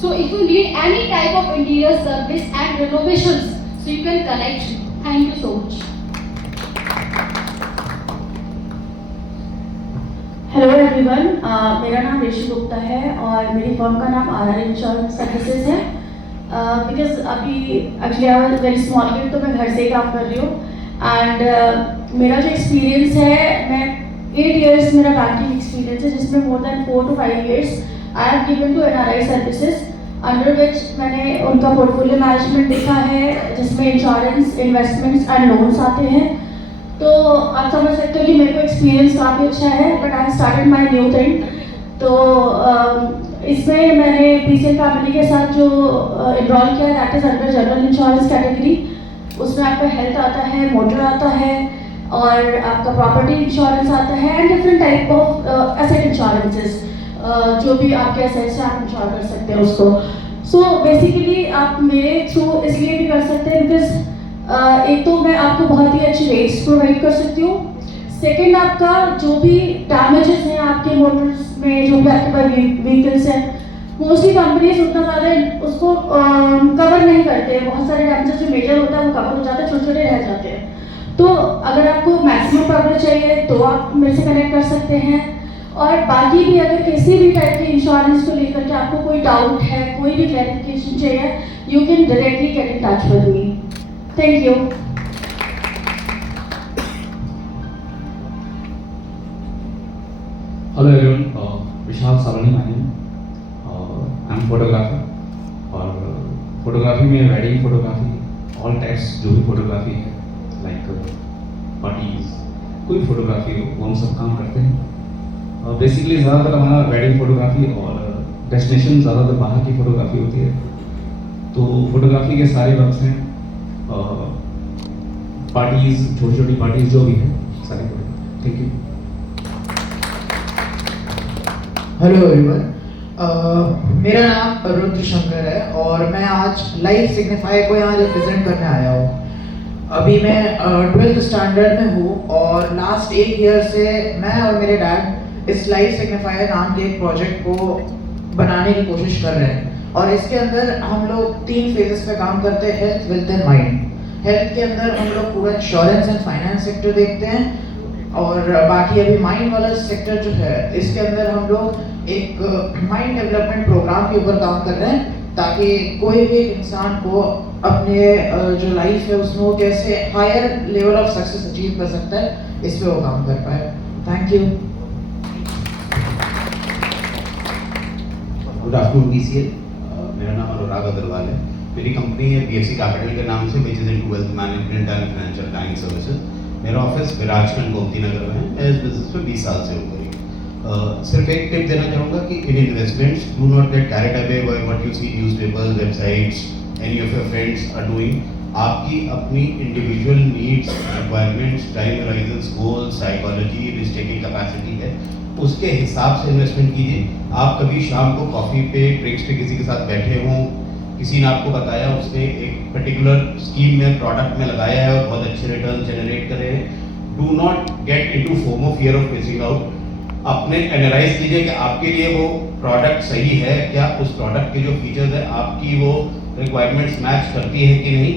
So if you need any type of interior service and renovations so you can connect. Thank you so much. Hello everyone, मेरा नाम ऋषि गुप्ता है और मेरी फर्म का नाम आर इंश्योरेंस सर्विसेज है। बिकॉज अभी actually I was very small kid, तो मैं घर से ही काम कर रही हूँ एंड मेरा जो एक्सपीरियंस है, मैं 8 years मेरा बैंकिंग एक्सपीरियंस है जिसमें more than 4 to 5 years I have given to NRI services under which मैंने उनका पोर्टफोलियो मैनेजमेंट देखा है जिसमें इंश्योरेंस, इन्वेस्टमेंट्स एंड लोन्स आते हैं। तो आप समझ सकते हो कि मेरे को एक्सपीरियंस काफ़ी अच्छा है, but I started my new thing. तो इसमें मैंने PCL फैमिली के साथ जो इनरोल किया that is under general insurance category. उसमें आपका हेल्थ आता है, मोटर आता है और आपका प्रॉपर्टी इंश्योरेंस आता है and different type of asset insurances. जो भी आपके असेट्स हैं आप इंश्योर कर सकते हैं उसको। सो बेसिकली आप मेरे थ्रू इसलिए भी कर सकते हैं बिकॉज एक तो मैं आपको बहुत ही अच्छी रेट्स प्रोवाइड कर सकती हूँ, सेकेंड आपका जो भी डैमेजेस हैं आपके मोटर्स में, जो भी आपके पास व्हीकल्स हैं, मोस्टली कंपनीज उतना ज़्यादा उसको कवर नहीं करते हैं। बहुत सारे डैमेजेस जो मेजर होता है वो कवर हो जाते हैं, छोटे छोटे रह जाते हैं। तो अगर आपको मैक्सिमम कवर चाहिए तो आप मेरे से कनेक्ट कर सकते हैं। और बाकी भी अगर किसी भी टाइप के इंश्योरेंस को लेकर के आपको कोई डाउट है, कोई भी क्लैरिफिकेशन चाहिए, you can directly get in touch with me. Thank you. Hello everyone, Vishal Savani my name, I am photographer और फोटोग्राफी में वेडिंग फोटोग्राफी, ऑल टाइप्स जो भी फोटोग्राफी है लाइक पार्टीज, कोई फोटोग्राफी हो वो हम सब काम करते हैं। बेसिकली ज़्यादातर हमारा वेडिंग फोटोग्राफी और डेस्टिनेशन ज़्यादातर बाहर की फोटोग्राफी होती है। तो फोटोग्राफी के सारे वर्क्स हैं, पार्टीज, छोटी छोटी पार्टीज जो भी है सारी photo. Thank you. Hello everyone, मेरा नाम रुद्र शंकर है और मैं आज लाइफ सिग्निफाई को यहाँ रिप्रेजेंट करने आया हूँ। अभी मैं 12th स्टैंडर्ड में हूँ और लास्ट 1 ईयर से मैं और मेरे डैड इस लाइफ सिग्निफायर नाम के एक प्रोजेक्ट को बनाने की कोशिश कर रहे हैं। और इसके अंदर हम लोग 3 फेजेस पे काम करते हैं, health, wealth and mind. Health के अंदर हम लोग पूरा इंश्योरेंस एंड फाइनेंस सेक्टर देखते हैं और बाकी अभी माइंड वाला सेक्टर जो है इसके अंदर हम लोग एक माइंड डेवलपमेंट प्रोग्राम के ऊपर काम कर रहे हैं, ताकि कोई भी इंसान को अपने जो लाइफ है उसमें वो कैसे higher level of success achieve कर सकता है, इस पे वो काम कर पाए। Thank you. Good afternoon BCL, मेरा नाम अनुराग अग्रवाल है। मेरी कंपनी है BFC कैपिटल के नाम से, which is into wealth management and financial planning services. मेरा ऑफिस विराजखंड गोमती नगर में है। मैं इस बिजनेस में 20 साल से हूँ करीब। सिर्फ एक टिप देना चाहूँगा कि in investments do not get carried away by what you see newspapers, websites, any of your friends are doing. आपकी अपनी individual needs, requirements, time horizons, goals, psychology, risk taking capacity है, उसके हिसाब से इन्वेस्टमेंट कीजिए। आप कभी शाम को कॉफ़ी पे ड्रिंक्स पे किसी के साथ बैठे हों, किसी ने आपको बताया उसने एक पर्टिकुलर स्कीम में, प्रोडक्ट में लगाया है और बहुत अच्छे रिटर्न जनरेट करे हैं, do not get into FOMO, fear of missing out. अपने एनालाइज कीजिए कि आपके लिए वो प्रोडक्ट सही है क्या, उस प्रोडक्ट के जो फीचर्स हैं आपकी वो रिक्वायरमेंट्स मैच करती है कि नहीं।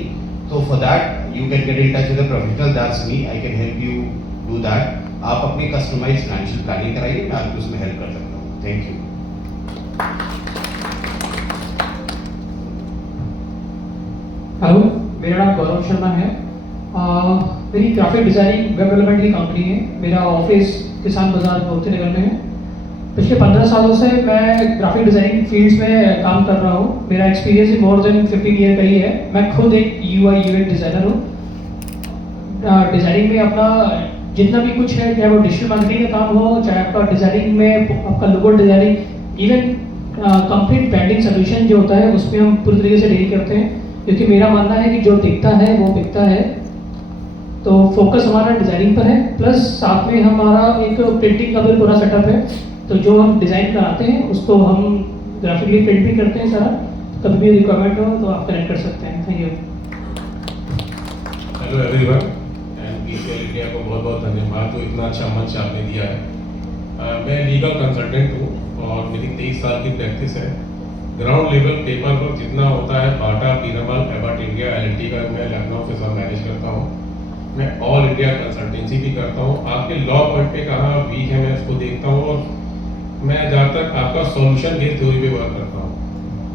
तो for that you can get in touch with a professional, that's me, I can help you do that. आप अपनी कस्टमाइज्ड फाइनेंशियल प्लानिंग कराइए, मैं आपको उसमें हेल्प कर सकता हूँ। Thank you. हेलो, मेरा नाम गौरव शर्मा है। मेरी ग्राफिक डिज़ाइनिंग वेब डेवलपमेंट की कंपनी है। मेरा ऑफिस किसान बाजार गोमती नगर में है। पिछले 15 सालों से मैं ग्राफिक डिज़ाइनिंग फील्ड्स में काम कर रहा हूँ। मेरा एक्सपीरियंस ही मोर देन 15 ईयर का ही है। मैं खुद एक UI UX डिज़ाइनर हूँ। डिज़ाइनिंग में अपना जितना भी कुछ है, चाहे वो डिजिटल मार्केटिंग का काम हो, चाहे आपका डिज़ाइनिंग में आपका logo designing, even complete branding solution जो होता है उसमें हम पूरी तरीके से डील करते हैं, क्योंकि मेरा मानना है कि जो दिखता है वो बिकता है। तो फोकस हमारा डिज़ाइनिंग पर है, प्लस साथ में हमारा एक प्रिंटिंग का भी पूरा सेटअप है। तो जो हम डिज़ाइन कराते हैं उसको हम ग्राफिकली प्रिंट भी करते हैं सारा। कभी भी रिक्वायरमेंट हो तो आप कनेक्ट कर सकते हैं। Thank you. Hello everyone, and BCL India को बहुत बहुत धन्यवाद जो इतना अच्छा मंच आपने दिया है। मैं लीगल कंसल्टेंट हूँ और मेरी 23 साल की प्रैक्टिस है। ग्राउंड लेवल पेपर वर्क जितना होता है, बाटा, पीरामल, एबट इंडिया, LNT का मैं लखनऊ ऑफिस में मैनेज करता हूँ। मैं ऑल इंडिया कंसल्टेंसी भी करता हूँ। आपके लॉ पॉइंट पे कहाँ वीक है मैं उसको देखता हूँ और मैं जहाँ तक आपका सॉल्यूशन बेस्ड थ्योरी पे वर्क करता हूँ,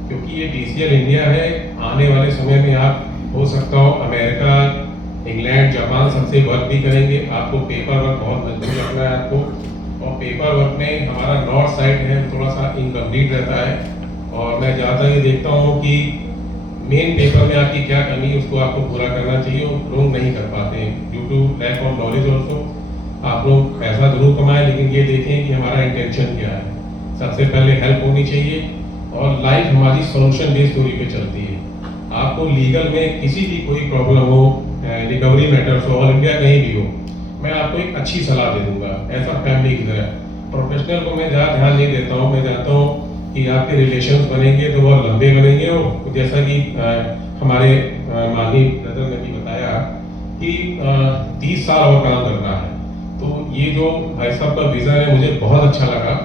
क्योंकि ये BCL इंडिया है। आने वाले समय में आप हो सकता हो अमेरिका, इंग्लैंड, जापान सबसे वर्क भी करेंगे। आपको पेपर वर्क बहुत मजबूत रखना है आपको, और पेपर वर्क में हमारा नॉर्थ साइड है थोड़ा सा इनकम्प्लीट रहता है। और मैं जहाँ तक ये देखता हूँ कि मेन पेपर में आपकी क्या कमी है उसको आपको पूरा करना चाहिए, और लोग नहीं कर पाते हैं due to lack of knowledge also. आप लोग पैसा जरूर कमाएं, लेकिन ये देखें कि हमारा इंटेंशन क्या है। सबसे पहले हेल्प होनी चाहिए, और लाइफ हमारी सोल्यूशन बेस्ड स्टोरी पे चलती है। आपको लीगल में किसी भी कोई प्रॉब्लम हो, रिकवरी मैटर्स हो, ऑल इंडिया कहीं भी हो, मैं आपको एक अच्छी सलाह दे दूंगा, ऐसा फैमिली की तरह। प्रोफेशनल को मैं ज़्यादा ध्यान नहीं देता हूँ। मैं चाहता हूँ कि आपके रिलेशंस बनेंगे तो बहुत लंबे बनेंगे। और जैसा कि हमारे माननीय ब्रदर ने भी बताया कि 30 साल और काम करना है, तो ये जो भाई साहब का विज़न है मुझे बहुत अच्छा लगा।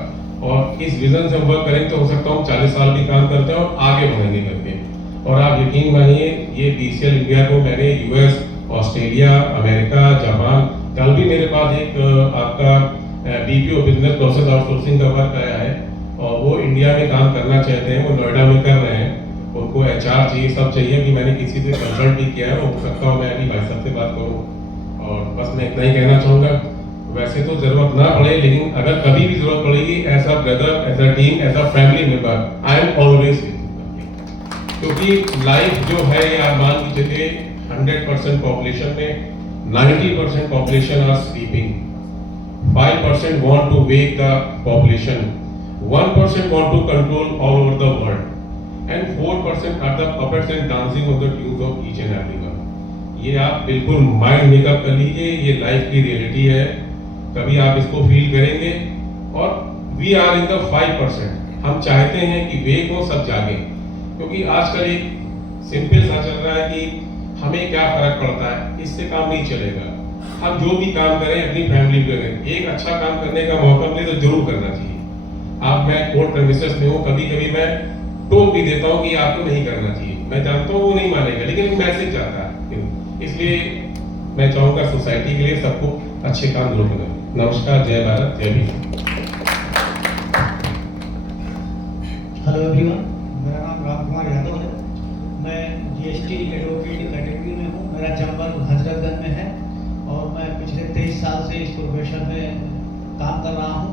और इस विज़न से वर्क करेंगे तो हो सकता है हम 40 साल भी काम करते हैं और आगे बढ़ेंगे करके। और आप यकीन मानिए, ये BCL इंडिया को मैंने US, ऑस्ट्रेलिया, अमेरिका, जापान, कल भी मेरे पास एक आपका BPO बिजनेस प्रोसेस आउटसोर्सिंग का वर्क आया है और वो इंडिया में काम करना चाहते हैं, वो नोएडा में कर रहे हैं। उनको HR चाहिए, सब चाहिए कि मैंने किसी से कंसल्ट भी किया है। हो सकता हूँ मैं अभी भाई साहब से बात करूँ। और बस मैं इतना ही कहना चाहूँगा, वैसे तो ज़रूरत ना पड़े, लेकिन अगर कभी भी ज़रूरत पड़ेगी, as a brother, as a team, as a family member, I am always with you. क्योंकि लाइफ जो है, या मान के चलिए 100% पॉपुलेशन में 90% population are sleeping, 5% want to wake the population, 1% want to control all over the world, and 4% are the puppets and dancing on the tunes of each and every one. ये आप बिल्कुल माइंड मेकअप कर लीजिए, ये life की reality है। कभी आप इसको फील करेंगे। और वी आर इन द 5%। हम चाहते हैं कि वेक हो, सब जागे, क्योंकि आजकल एक सिंपल सा चल रहा है कि हमें क्या फर्क पड़ता है, इससे काम नहीं चलेगा। हम जो भी काम करें अपनी फैमिली पे करें। एक अच्छा काम करने का मौका मिले तो जरूर करना चाहिए। आप, मैं कोर्ट प्रेमिसेस में हूँ, कभी कभी मैं टोक भी देता हूँ कि आपको नहीं करना चाहिए। मैं जानता हूँ वो नहीं मानेगा, लेकिन मैसेज जाता है। इसलिए मैं चाहूँगा सोसाइटी के लिए सबको अच्छे काम जरूर करें। नमस्कार, जय भारत, जय भीम। हेलो एवरीवन, मेरा नाम राम कुमार यादव है। मैं GST एडवोकेट कैटेगरी में हूँ। मेरा चैम्बर हजरतगंज में है और मैं पिछले 23 साल से इस प्रोफेशन में काम कर रहा हूँ।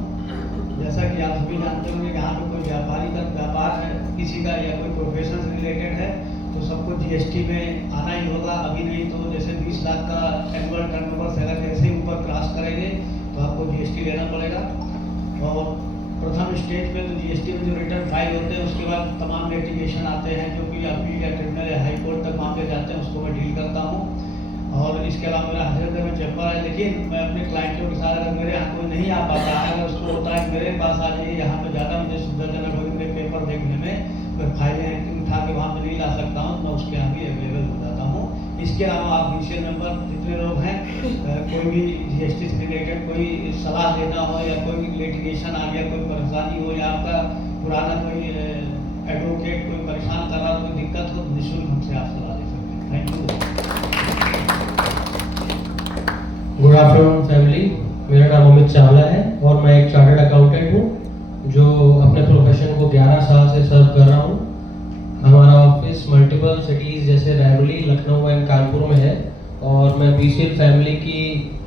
जैसा कि आप सभी जानते होंगे कि यहाँ पे कोई व्यापारी का व्यापार है किसी का, या कोई प्रोफेशन से रिलेटेड है, तो सबको GST में आना ही होगा। अभी नहीं तो जैसे 20 लाख का एनुअल टर्नओवर से अगर जैसे ऊपर क्रॉस करेंगे तो आपको GST लेना पड़ेगा। और प्रथम स्टेज पे तो GST में जो रिटर्न फाइल होते हैं, उसके बाद तमाम लिटिगेशन आते हैं जो कि अपील या ट्रिब्यूनल या हाई कोर्ट तक मामले जाते हैं, उसको मैं डील करता हूँ। और इसके अलावा मेरा हजरतगंज में चैम्बर है, लेकिन मैं अपने क्लाइंटों के साथ, अगर मेरे यहाँ कोई नहीं आ पाता है, अगर उसको होता है मेरे पास आ जाइए, यहाँ पे ज़्यादा मुझे सुविधाजनक होगी मेरे पेपर देखने में, मैं फाइलें उठा के वहाँ पे नहीं ला सकता हूँ, मैं उसके यहाँ भी अवेलेबल हो जाता हूँ। इसके अलावा आप BCL मेंबर जितने लोग हैं, कोई भी GST से रिलेटेड कोई सलाह देना हो, या कोई लिटिगेशन आ गया, कोई परेशानी हो, या आपका पुराना कोई एडवोकेट कोई परेशान कर रहा हो, कोई दिक्कत हो, निःशुल्क हमसे आप सलाह दे सकते हैं। Thank you. Good afternoon family, मेरा नाम अमित चावला है और मैं एक चार्टर्ड अकाउंटेंट हूँ जो अपने प्रोफेशन को 11 साल से सर्व कर रहा हूँ। हमारा ऑफिस मल्टीपल सिटीज़ जैसे रैवली, लखनऊ एंड कानपुर में है और मैं BCL फैमिली की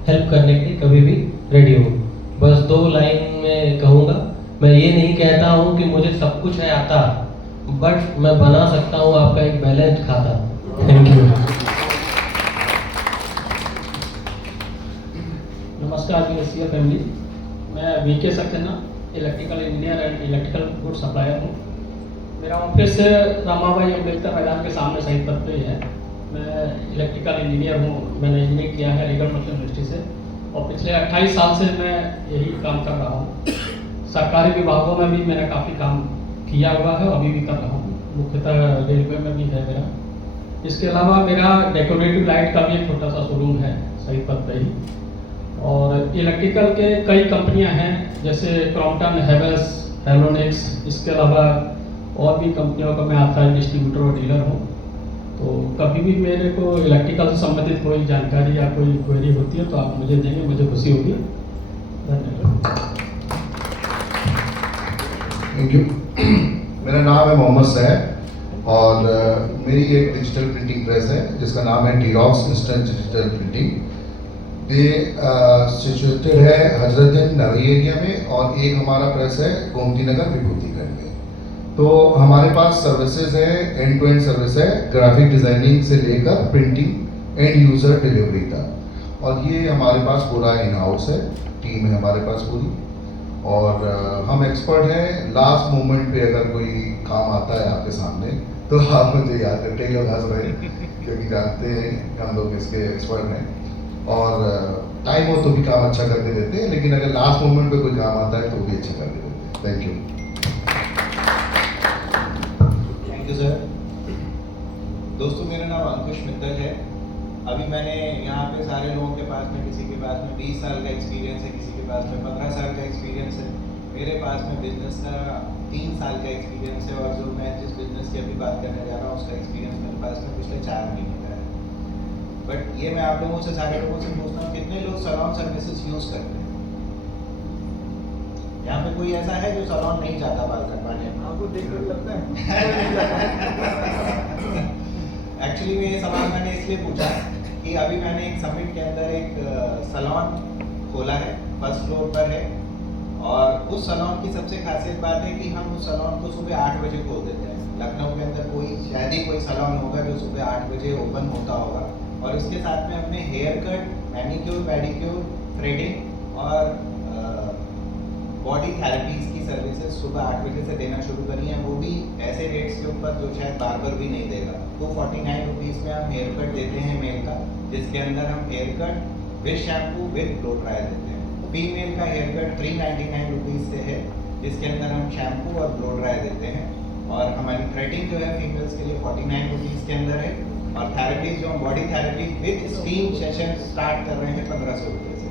हेल्प करने के लिए कभी भी रेडी हूँ। बस 2 लाइन में कहूँगा, मैं ये नहीं कहता हूँ कि मुझे सब कुछ है आता, बट मैं बना सकता हूँ आपका एक बैलेंस खाता। Thank you. नमस्कार BCL फैमिली, मैं VK Saxena, electrical engineer and electrical good supplier हूँ। मेरा ऑफिस रामाबाई अम्बेडकर मैदान के सामने शहीद पथ पे ही है। मैं इलेक्ट्रिकल इंजीनियर हूँ, मैंने इंजीनियरिंग किया है रीगल यूनिवर्सिटी से और पिछले 28 साल से मैं यही काम कर रहा हूँ। सरकारी विभागों में भी मैंने काफ़ी काम किया हुआ है, अभी भी कर रहा हूँ, मुख्यतः रेलवे में भी है मेरा। इसके अलावा मेरा डेकोरेटिव लाइट का भी एक छोटा सा शोरूम है शहीद पथ पे ही। और इलेक्ट्रिकल के कई कंपनियां हैं जैसे क्रॉम्पटन, हेवेल्स, हेलोनिक्स, इसके अलावा और भी कंपनियों का मैं ऑथराइज्ड डिस्ट्रीब्यूटर और डीलर हूं। तो कभी भी मेरे को इलेक्ट्रिकल से संबंधित कोई जानकारी या कोई क्वेरी होती है तो आप मुझे देंगे, मुझे खुशी होगी। धन्यवाद। Thank you. मेरा नाम है मोहम्मद सैद और मेरी एक डिजिटल प्रिंटिंग प्रेस है जिसका नाम है टीरॉक्स इंस्टेंट डिजिटल प्रिंटिंग। ये सिचुएटेड है हजरतगंज नवी एरिया में और एक हमारा प्रेस है गोमती नगर विभूतिगढ़ में। तो हमारे पास सर्विसेज है, एंड टू एंड सर्विस है, ग्राफिक डिज़ाइनिंग से लेकर प्रिंटिंग एंड यूज़र डिलीवरी तक। और ये हमारे पास पूरा इन हाउस है, टीम है हमारे पास पूरी। और हम एक्सपर्ट हैं, लास्ट मोमेंट पे अगर कोई काम आता है आपके सामने तो आप मुझे याद करते ही लोग हंस रहे हैं क्योंकि जानते हैं हम लोग इसके एक्सपर्ट हैं। और टाइम हो तो भी काम अच्छा करके देते हैं, लेकिन अगर लास्ट मोमेंट पे कोई काम आता है तो वो भी अच्छा करके देते हैं। Thank you. Thank you sir. दोस्तों, मेरा नाम अंकुश मित्तल है। अभी मैंने यहाँ पे सारे लोगों के पास में, किसी के पास में 20 साल का एक्सपीरियंस है, किसी के पास में 15 साल का एक्सपीरियंस है। मेरे पास में बिजनेस का 3 साल का एक्सपीरियंस है, और जो मैं जिस बिजनेस की अभी बात करने जा रहा हूँ उसका एक्सपीरियंस मेरे पास में पिछले 4 महीने का है। बट ये मैं आप लोगों से, सारे लोगों से पूछता हूँ, कितने लोग सैलून सर्विसेज यूज़ करते हैं? यहाँ पे कोई ऐसा है जो सैलून नहीं जाता बाल कटवाने? आपको देखकर लगता है? एक्चुअली में ये सवाल मैंने इसलिए पूछा कि अभी मैंने एक समिट के अंदर एक सैलून खोला है, फर्स्ट फ्लोर पर है, और उस सैलून की सबसे खासियत बात है कि हम उस सैलून को सुबह 8 बजे खोल देते हैं। लखनऊ के अंदर शायद ही कोई सैलून होगा जो सुबह 8 बजे ओपन होता होगा, और इसके साथ में हमने hair cut, manicure, pedicure, threading और बॉडी थेरेपीज की सर्विसेज सुबह 8 बजे से देना शुरू करी हैं, वो भी ऐसे रेट्स के ऊपर जो शायद बार्बर भी नहीं देगा। 249 रुपीज़ में हम हेयर कट देते हैं मेल का, जिसके अंदर हम hair cut with shampoo with blow dry देते हैं। फीमेल का हेयर कट 399 रुपीज़ से है, जिसके अंदर हम शैम्पू और ब्लो ड्राई देते हैं। और हमारी थ्रेडिंग जो है फीमेल्स के लिए 49 रुपीज़ के अंदर है, और थेरेपीज जो हम body therapy with steam session start कर रहे हैं 1500 रुपये से।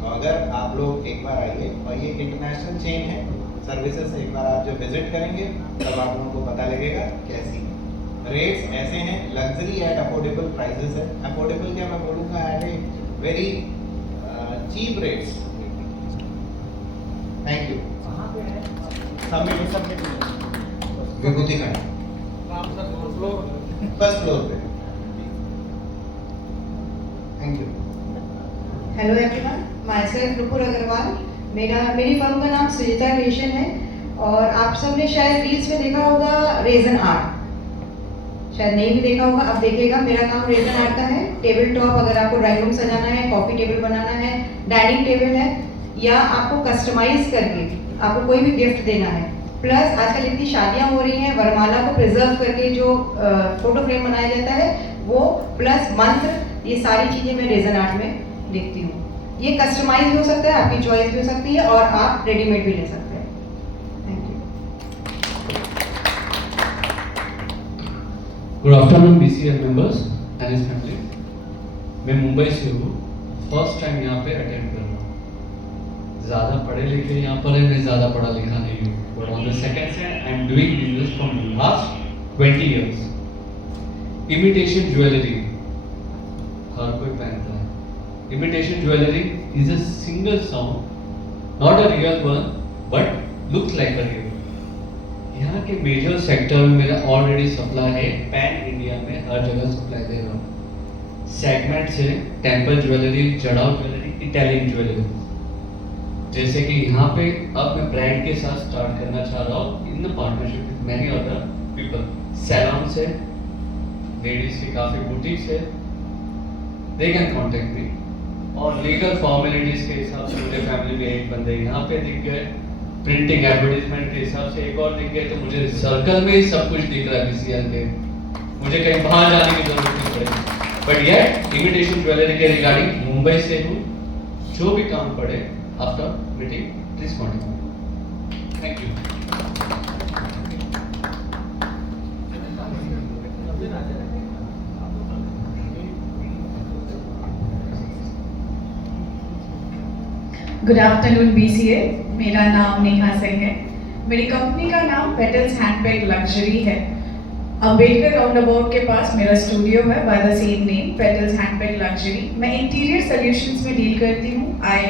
तो अगर आप लोग एक बार आइए, और ये इंटरनेशनल चेन है सर्विसेज, एक बार आप जब विजिट करेंगे तब आप लोगों को पता लगेगा कैसी है। रेट्स ऐसे हैं, लग्जरी एट अफोर्डेबल प्राइसेस है। अफोर्डेबल क्या मैं बोलूँगा, at a very cheap rates. Thank you. Submit Vibhuti Khand first floor पे। Thank you. Hello everyone, myself Nupur Agarwal. मेरी फर्म का नाम सुजिता क्रिएशन है, और आप सबने शायद रील्स में देखा होगा रेजन आर्ट, शायद नहीं भी देखा होगा, अब देखिएगा। मेरा काम रेजन आर्ट का है। टेबल टॉप, अगर आपको ड्राइंग रूम सजाना है, कॉफ़ी टेबल बनाना है, डाइनिंग टेबल है, या आपको कस्टमाइज करके आपको कोई भी गिफ्ट देना है, प्लस आजकल इतनी शादियाँ हो रही हैं, वरमाला को प्रिजर्व करके जो फोटो फ्रेम बनाया जाता है वो, प्लस मंत्र, ये सारी चीज़ें मैं रेजन आर्ट में देखती हूँ। ये कस्टमाइज भी हो सकता है, आपकी चॉइस भी हो सकती है, और आप रेडीमेड भी ले सकते हैं। Thank you. Good afternoon BCL members and his family. मैं मुंबई से हूँ, फर्स्ट टाइम यहाँ पे अटेंड कर रहा हूँ। ज़्यादा पढ़े लिखे यहाँ पर है, मैं ज़्यादा पढ़ा लिखा नहीं हूँ, बट ऑन द सेकेंड से I am doing business from last 20 years। Imitation jewellery हर कोई पहनता है। Imitation jewelry is a single sound, not a real one, but looks like a real one। यहाँ के मेजर सेक्टर में मेरा already supply है, पैन इंडिया में हर जगह सप्लाई दे रहा हूँ। सेगमेंट से टेम्पल ज्वेलरी, जड़ाव ज्वेलरी, इटालियन ज्वेलरी, जैसे कि यहाँ पे अब मैं ब्रांड के साथ स्टार्ट करना चाह रहा हूँ in the partnership with many other people. Salon से, लेडीज की काफ़ी बुटीक्स है, दे कैन कॉन्टेक्ट मी। और लीगल फॉर्मेलिटीज़ के हिसाब से मुझे फैमिली में एक बंदे यहाँ पे दिख गए, प्रिंटिंग एडवर्टीजमेंट के हिसाब से एक और दिख गए, तो मुझे सर्कल में ही सब कुछ दिख रहा है BCL के, मुझे कहीं बाहर जाने की जरूरत नहीं पड़ेगी। बट ये इमिटेशन ज्वेलरी के रिगार्डिंग मुंबई से हूँ, जो भी काम पड़े after meeting please contact. Thank you. Good afternoon BCA। मेरा नाम नेहा सिंह है। मेरी कंपनी का नाम पेटल्स हैंडबैग लग्जरी है। अम्बेडकर राउंडाबाउट के पास मेरा स्टूडियो है by the same name, petals handbag luxury. मैं इंटीरियर सॉल्यूशंस में डील करती हूँ। I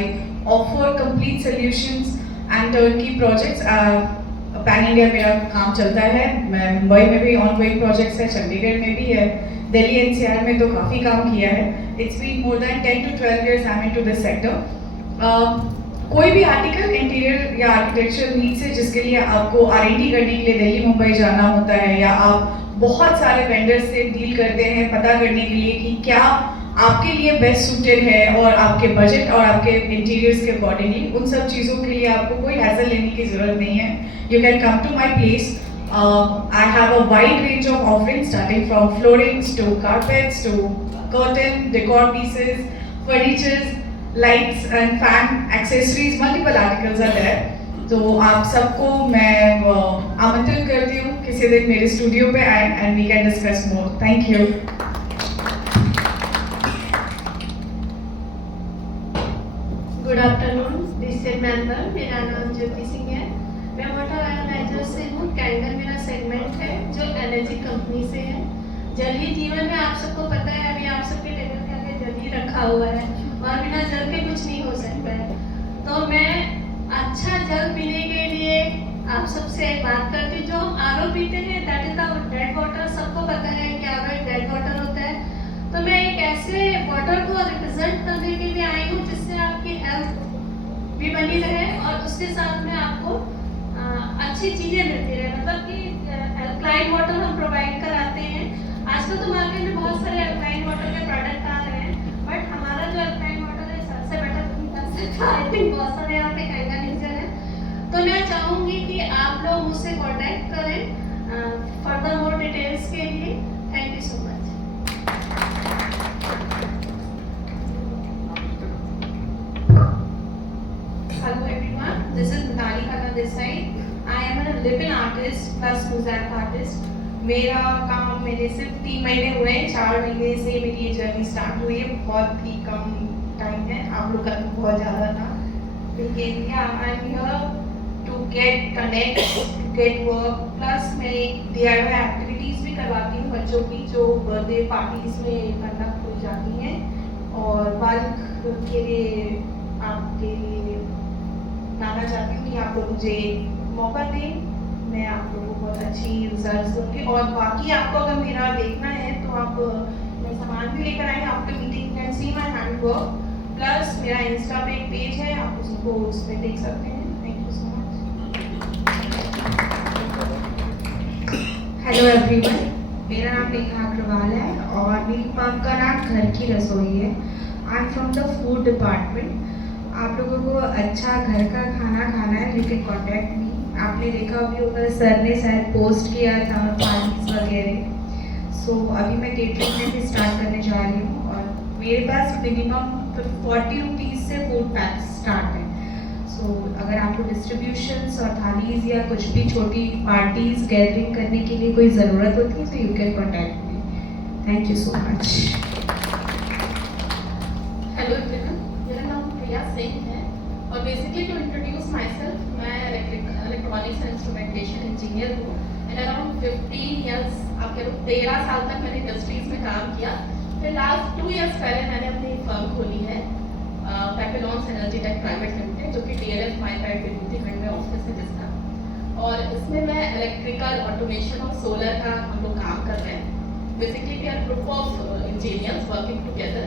offer complete solutions and turnkey projects. Pan India मेरा काम चलता है। मैं मुंबई में भी ऑनगोइंग प्रोजेक्ट्स है, चंडीगढ़ में भी है, दिल्ली NCR में तो काफ़ी काम किया है। It's been more than 10 to 12 years I am into this sector. कोई भी आर्टिकल इंटीरियर या आर्किटेक्चर नीड्स है जिसके लिए आपको R&D करने के लिए दिल्ली मुंबई जाना होता है, या आप बहुत सारे वेंडर्स से डील करते हैं पता करने के लिए कि क्या आपके लिए बेस्ट सूटेड है और आपके बजट और आपके इंटीरियर्स के अकॉर्डिंगली, उन सब चीज़ों के लिए आपको कोई हैसल लेने की ज़रूरत नहीं है। You can come to my place. I have a wide range of offerings starting from floorings to carpets to curtain, decor pieces, furnitures, lights and fan accessories, multiple articles are there. तो आप सबको मैं आमंत्रित करती हूँ किसी दिन मेरे स्टूडियो पे आए and we can discuss more. Thank you. Good afternoon, district member, मेरा नाम ज्योति सिंह है। मैं वाटर एनालाइजर से हूँ। कैंडल मेरा सेगमेंट है जो एनर्जी कंपनी से है। जल ही जीवन है, आप सबको पता है। अभी आप सबके टेबल पे आगे जल ही रखा हुआ है और बिना जल के कुछ नहीं हो सकता है। तो मैं अच्छा जल पीने के लिए आप सबसे बात करती हूँ। जो हम आरओ पीते हैं that is the dead water. सबको पता है कि आरओ एक डेड वाटर होता है। तो मैं एक ऐसे वाटर को रिप्रेजेंट करने के लिए आई हूँ जिससे आपकी हेल्थ भी बनी रहे और उसके साथ में आपको अच्छी चीज़ें मिलती रहे। मतलब कि एल्कलाइन वाटर हम प्रोवाइड कराते हैं। आजकल तो मार्केट में बहुत सारे एल्कलाइन वाटर के प्रोडक्ट आ रहे हैं, बट हमारा जो एल्कलाइन वाटर है सबसे बेटर तुम कर सकते। आई थिंक बहुत सारे यहाँ पे कैंडा यूजर है। तो मैं चाहूँगी कि आप लोग मुझसे कॉन्टैक्ट करें फर्दर मोर डिटेल्स के लिए। Thank you so much. Hello everyone, this is Mitali Khanna this side. I am a live-in artist plus mosaic artist. मेरा काम मेरे सिर्फ 3 महीने हुए हैं। 4 महीने से मेरी ये जर्नी स्टार्ट हुई है। बहुत ही कम टाइम है, आप लोग का तो बहुत ज़्यादा था। लेकिन I am here to get connect, to get work. Plus मैं DIY एक्टिविटीज़ भी करवाती हूँ बच्चों की, जो बर्थडे पार्टीज़ में कंडक्ट हो जाती हैं। और बल्क के लिए आपके लिए बताना चाहती हूँ कि आप लोग मुझे मौका दें, मैं आप लोगों को बहुत अच्छी रिजल्ट दूँगी। और बाकी आपको अगर मेरा देखना है तो आप मैं सामान भी लेकर आई। After meeting can see my hand work. Plus मेरा इंस्टा पे एक पेज है, आप उसको उसमें देख सकते हैं। Thank you so much. Hello everyone, मेरा नाम नेहा अग्रवाल है और मेरी फर्म का नाम घर की रसोई है। I am from the food department. आप लोगों को अच्छा घर का खाना खाना है, यू कैन कॉन्टैक्ट मी। आपने देखा भी होगा सर ने शायद पोस्ट किया था थालीज वगैरह। सो अभी मैं केटरिंग में भी स्टार्ट करने जा रही हूँ और मेरे पास मिनिमम 40 रुपीज़ से फूड पैक्स स्टार्ट है। सो अगर आपको डिस्ट्रीब्यूशंस और थालीज या कुछ भी छोटी पार्टीज गैदरिंग करने के लिए कोई ज़रूरत होती है तो you can contact me. Thank you so much. Hello everyone, मेरा नाम प्रिया सिंह है और basically to introduce myself, मैं इलेक्ट्रॉनिक्स एंड इंस्ट्रूमेंटेशन इंजीनियर हूँ एंड अराउंड 15 ईयर्स, आप कह लो 13 साल तक मैंने इंडस्ट्रीज में काम किया। फिर लास्ट 2 ईयर्स पहले मैंने अपनी फर्म खोली है पैपिलॉन्स एनर्जी टेक प्राइवेट लिमिटेड, जो कि DLF माइपैड विभूति खंड में ऑफिस है जिसका। और इसमें मैं इलेक्ट्रिकल ऑटोमेशन और सोलर का हम लोग काम कर रहे हैं। Basically we are group of engineers working together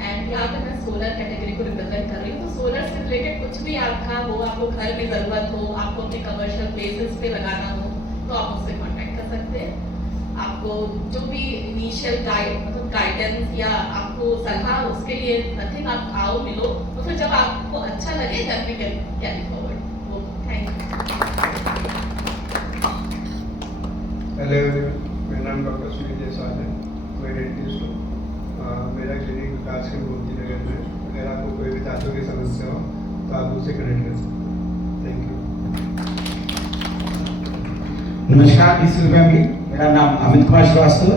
and यहाँ पे मैं सोलर कैटेगरी को रिप्रेजेंट कर रही हूँ। तो सोलर से रिलेटेड कुछ भी आपका हो, आपको घर में ज़रूरत हो, आपको अपने कमर्शियल प्लेसेस पे लगाना हो तो आप मुझसे कांटेक्ट कर सकते हैं। आपको जो भी इनिशियल मतलब गाइडेंस या आपको सलाह, उसके लिए नथिंग, आप आओ मिलो और फिर जब आपको अच्छा लगे then we can carry forward. Thank you. Hello, मेरा नाम डॉक्टर सुनील देसाई है, मैं डेंटिस्ट हूँ। मेरा क्लिनिक विकास के गोमती नगर में। अगर आपको कोई भी दांतों की समस्या हो तो आप मुझसे कनेक्ट कर सकते हैं। Thank you. नमस्कार डिस्ट्रिक्ट फैमिली, मेरा नाम अमित कुमार श्रीवास्तव।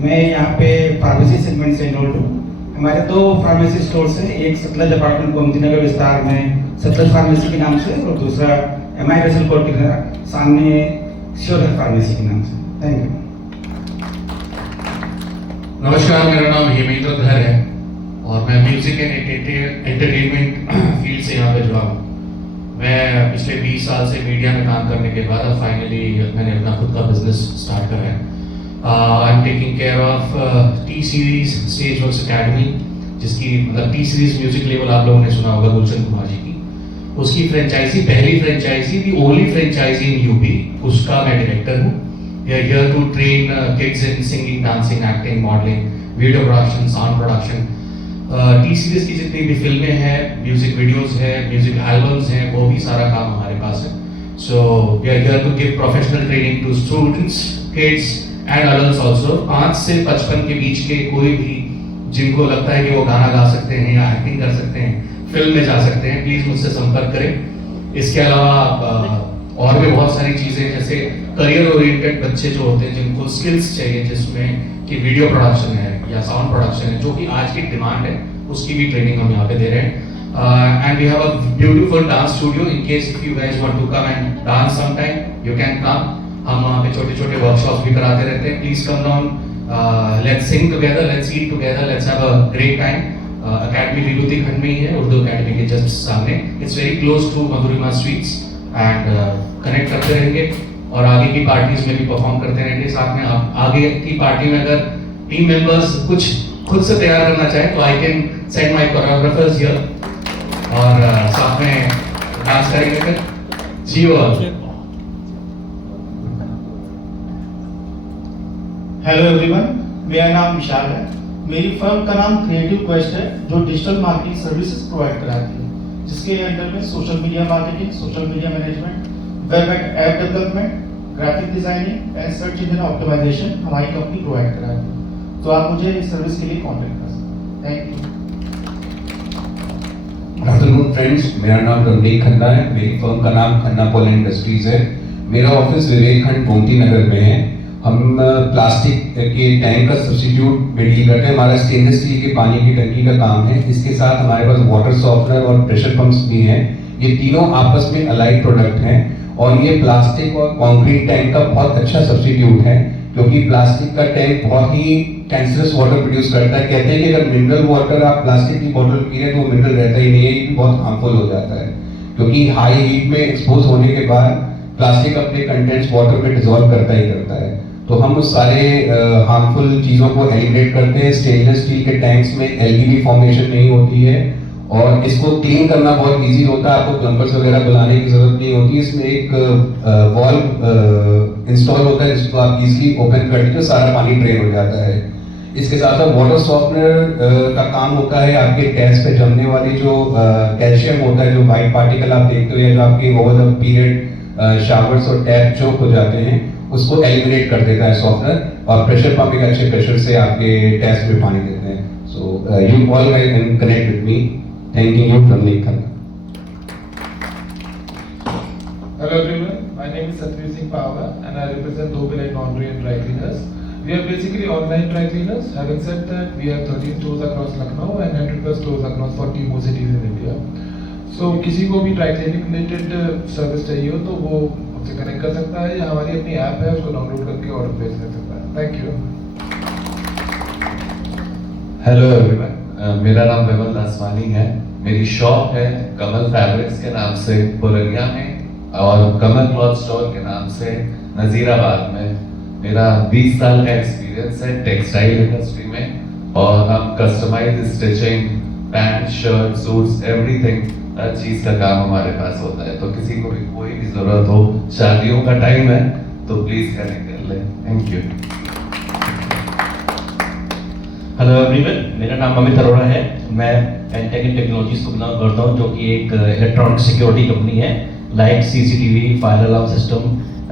मैं यहाँ पे फार्मेसी सेगमेंट से इन्वॉल्व हूँ। हमारे 2 फार्मेसी स्टोर्स हैं, एक सतलज अपार्टमेंट गोमती नगर विस्तार में सतलज फार्मेसी के नाम से और दूसरा MI रसल कोर्ट के सामने श्योर फार्मेसी के नाम से। Thank you. नमस्कार, मेरा नाम हेमेंद्र धर है और मैं म्यूजिक एंड एंटरटेनमेंट फील्ड से यहाँ पे जुड़ा हूँ। मैं पिछले 20 साल से मीडिया में काम करने के बाद अब फाइनली मैंने अपना खुद का बिजनेस स्टार्ट करा है। I am taking care of T series stage works academy, जिसकी मतलब T सीरीज म्यूजिक लेवल आप लोगों ने सुना होगा गुलशन कुमार जी की। उसकी फ्रेंचाइजी, पहली franchisee, the only franchisee in UP, उसका मैं डायरेक्टर हूँ। We are here to train kids in singing, dancing, acting, modeling, video production, sound production. T series की जितनी भी फिल्में हैं, म्यूजिक वीडियोस हैं, म्यूजिक एल्बम्स हैं, वो भी सारा काम हमारे पास है। So we are here to give professional training to students, kids and adults also. 5 से 55 के बीच के कोई भी जिनको लगता है कि वो गाना गा सकते हैं या एक्टिंग कर सकते हैं, फिल्म में जा सकते हैं, प्लीज़ मुझसे संपर्क करें। इसके अलावा और भी बहुत सारी चीज़ें, जैसे करियर ओरिएंटेड बच्चे जो होते हैं जिनको स्किल्स चाहिए, जिसमें कि वीडियो प्रोडक्शन है या साउंड प्रोडक्शन है, जो कि आज की डिमांड है, उसकी भी ट्रेनिंग हम यहाँ पे दे रहे हैं। And we have a beautiful dance studio, in case if you guys want to come and dance some time you can come. हम वहाँ पे छोटे छोटे वर्कशॉप्स भी कराते रहते हैं। Please come down, let's sing together, let's eat together, let's have a great time. Academy Vibhuti Khand में ही है, उर्दू अकेडमी के जस्ट सामने। It's very close to Madhurima sweets and connect करते रहेंगे और आगे की पार्टीज में भी परफॉर्म करते रहेंगे। साथ में आप आगे की पार्टी में अगर टीम मेंबर्स कुछ खुद से तैयार करना चाहें तो I can send my choreographers here और साथ में डांस करेंगे। फिर जी ऑल। हेलो एवरीवन, मेरा नाम विशाल है। मेरी फर्म का नाम क्रिएटिव क्वेस्ट है, जो डिजिटल मार्केटिंग सर्विसेज प्रोवाइड कराती है, जिसके अंडर में social media marketing, social media management, web and app development, graphic designing and search engine optimization हमारी कंपनी प्रोवाइड कराती है। तो आप मुझे इस सर्विस के लिए कॉन्टेक्ट कर सकते हैं। Thank you. Good afternoon friends, मेरा नाम रणदीप खन्ना है। मेरी फर्म का नाम खन्ना पोलैंड इंडस्ट्रीज है। मेरा ऑफिस विवेक खंड गोमती नगर में है। हम प्लास्टिक के टैंक का सब्स्टिट्यूट में डील करते हैं। हमारा स्टेनलेस स्टील के पानी की टंकी का काम है। इसके साथ हमारे पास वाटर सॉफ्टनर और प्रेशर पंप्स भी हैं। ये तीनों आपस में अलाइड प्रोडक्ट हैं और ये प्लास्टिक और कंक्रीट टैंक का बहुत अच्छा सब्स्टिट्यूट है, क्योंकि प्लास्टिक का टैंक बहुत ही कैंसरस वाटर प्रोड्यूस करता है। कहते हैं कि अगर मिनरल वाटर आप प्लास्टिक की बोतल पी रहे हैं तो वो मिनरल रहता ही नहीं है, ये बहुत हार्मफुल हो जाता है, क्योंकि हाई हीट में एक्सपोज होने के बाद प्लास्टिक अपने कंटेंट्स वाटर में डिजोल्व करता ही करता है। तो हम उस सारे हार्मफुल चीज़ों को एलिमिनेट करते हैं। स्टेनलेस स्टील के टैंक्स में एलईडी फॉर्मेशन नहीं होती है और इसको क्लीन करना बहुत इजी होता है। आपको प्लम्बर्स वगैरह बुलाने की जरूरत नहीं होती। इसमें एक वॉल्व इंस्टॉल होता है जिसको आप इजीली ओपन करके तो सारा पानी ड्रेन हो जाता है। इसके साथ साथ वाटर सॉफ्टनर का काम होता है आपके टैप्स पे जमने वाली जो कैल्शियम होता है, जो वाइट पार्टिकल आप देखते हो या जो आपके ओवर द पीरियड शावर्स और टैप चोक हो जाते हैं, उसको एलिमिनेट कर देता है सॉफ्टनर। और प्रेशर पंप एक अच्छे प्रेशर से आपके टैप्स में पानी देते हैं। So you all can connect with me. Thanking you from Nikhan. Hello everyone, my name is Satveer Singh Pawar and I represent Dobelai Laundry and Dry Cleaners. We are basically online dry cleaners. Having said that, we have 13 stores across Lucknow and 100+ stores across 40 more cities in India. So किसी को भी dry cleaning related service चाहिए हो तो वो हमसे connect कर सकता है या हमारी अपनी ऐप है उसको डाउनलोड करके ऑर्डर प्लेस कर सकता है। Thank you. हेलो एवरीवन, मेरा नाम विमल दासवानी है। मेरी शॉप है कमल फैब्रिक्स के नाम से पुरनिया में और कमल क्लॉथ स्टोर के नाम से नज़ीराबाद में। मेरा 20 साल का एक्सपीरियंस है टेक्सटाइल इंडस्ट्री में और हम customise stitching, pant, shirt, suits, everything, हर चीज़ का काम हमारे पास होता है। तो किसी को भी कोई भी ज़रूरत हो, शादियों का टाइम है तो प्लीज़ कनेक्ट कर लें। Thank you. हेलो एवरीवन, मेरा नाम अमित अरोड़ा है। मैं एंटेक टेक्नोलॉजीज को बिलोंग करता हूँ, जो कि एक इलेक्ट्रॉनिक सिक्योरिटी कंपनी है, like CCTV, fire alarm system,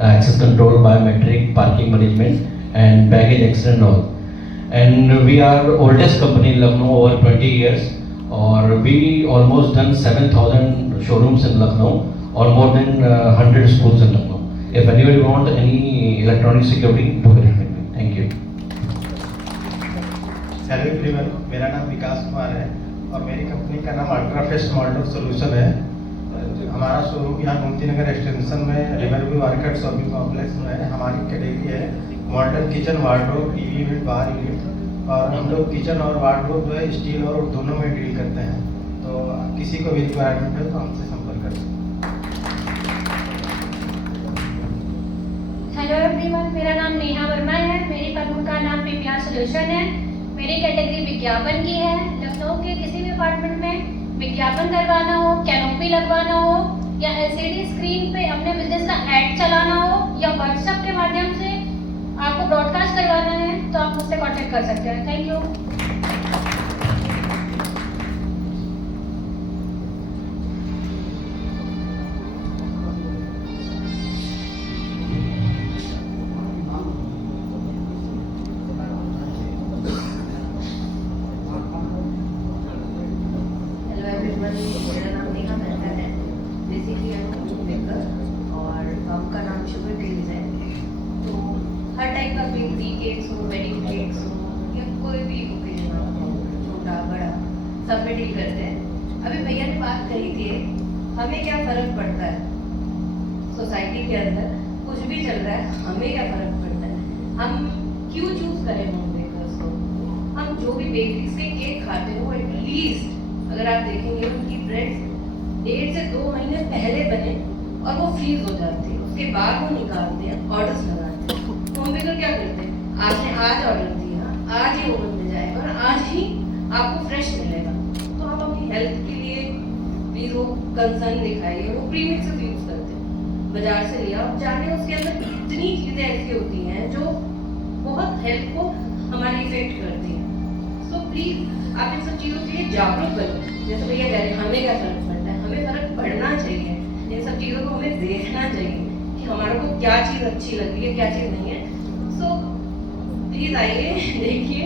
access control, biometric, parking management and baggage accident all. And we are oldest company in Lucknow, over 20 years, और we almost done 7,000 showrooms in Lucknow or more than 100 schools in Lucknow. If anybody want any electronic security, do connect with me. Thank you. Hello everyone, मेरा नाम विकास कुमार है और मेरी company का नाम अल्ट्राफ्रेश model solution है। हमारा शोरूम यहाँ गोमती नगर एक्सटेंशन में रिवरव्यू मार्केट शॉपिंग कॉम्प्लेक्स में है। हमारी कैटेगरी है modern kitchen, wardrobe, TV unit, bar unit, और हम लोग किचन और वार्डरोब जो है स्टील और दोनों में डील करते हैं। तो किसी को भी रिक्वायरमेंट है तो हमसे संपर्क कर सकते हैं। हेलो एवरीवन, मेरा नाम नेहा वर्मा है। मेरी फर्म का नाम पीपीआर सॉल्यूशन है। मेरी कैटेगरी विज्ञापन की है। लखनऊ के किसी भी अपार्टमेंट में विज्ञापन करवाना हो, कैनोपी लगवाना हो या एलसीडी स्क्रीन पे अपने बिजनेस का ऐड चलाना हो या व्हाट्सएप के माध्यम से आपको ब्रॉडकास्ट करवाना है तो आप मुझसे कांटेक्ट कर सकते हैं। Thank you. केक्स हो, वेडिंग केक्स हो या कोई भी ओकेजन हो, छोटा बड़ा सब में डील करते हैं। अभी भैया ने बात कही थी, हमें क्या फ़र्क पड़ता है सोसाइटी के अंदर कुछ भी चल रहा है, हमें क्या फ़र्क पड़ता है, हम क्यों चूज़ करें होम बेकर्स को। हम जो भी बेकरीज के केक खाते हो एटलीस्ट अगर आप देखेंगे उनकी ब्रेड 1.5 से 2 महीने पहले बने और वो फ्रीज हो जाती है, उसके बाद वो निकालते हैं, ऑर्डर्स लगाते हैं। होम बेकर क्या करते हैं, आपने आज ऑर्डर दिया, आज ही ओवन में जाएगा और आज ही आपको फ्रेश मिलेगा। तो आप अपनी हेल्थ के लिए प्लीज़ वो कंसर्न दिखाइए। वो प्रीमिक्स यूज़ करते हैं, बाजार से लिया, आप जाने उसके अंदर इतनी चीज़ें ऐसी होती हैं जो बहुत हेल्थ को हमारी इफेक्ट करती हैं। सो प्लीज़ आप इन सब चीज़ों के लिए जागरूक बनो। जैसे भैया कह रहे हैं हमें क्या फ़र्क पड़ता है, हमें फ़र्क पड़ना चाहिए। इन सब चीज़ों को हमें देखना चाहिए कि हमारे को क्या चीज़ अच्छी लग रही है, क्या चीज़ नहीं है। सो प्लीज़ आइए, देखिए,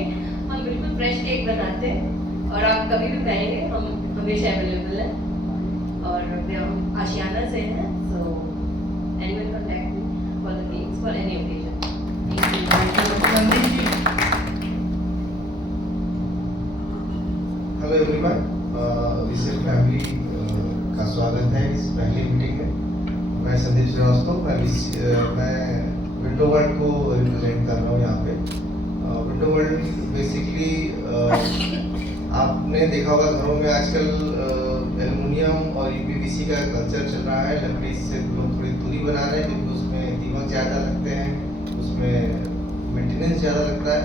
हम बिल्कुल फ्रेश केक बनाते हैं और आप कभी भी कहेंगे हम हमेशा अवेलेबल हैं। और हम आशियाना से हैं, so anyone contact me for the cakes for any occasion. Hello everyone, Vishesh family का स्वागत है इस पहली मीटिंग में। मैं संदीप श्रीवास्तव, मैं विंडो वर्ल्ड को रिप्रेजेंट कर रहा हूँ यहाँ पे। विंडो वर्ल्ड बेसिकली आपने देखा होगा घरों में आजकल एल्युमिनियम और यूपीवीसी का कल्चर चल रहा है। लकड़ी से लोग थोड़ी दूरी बना रहे हैं क्योंकि उसमें दीमक ज़्यादा लगते हैं, उसमें मेंटेनेंस ज़्यादा लगता है।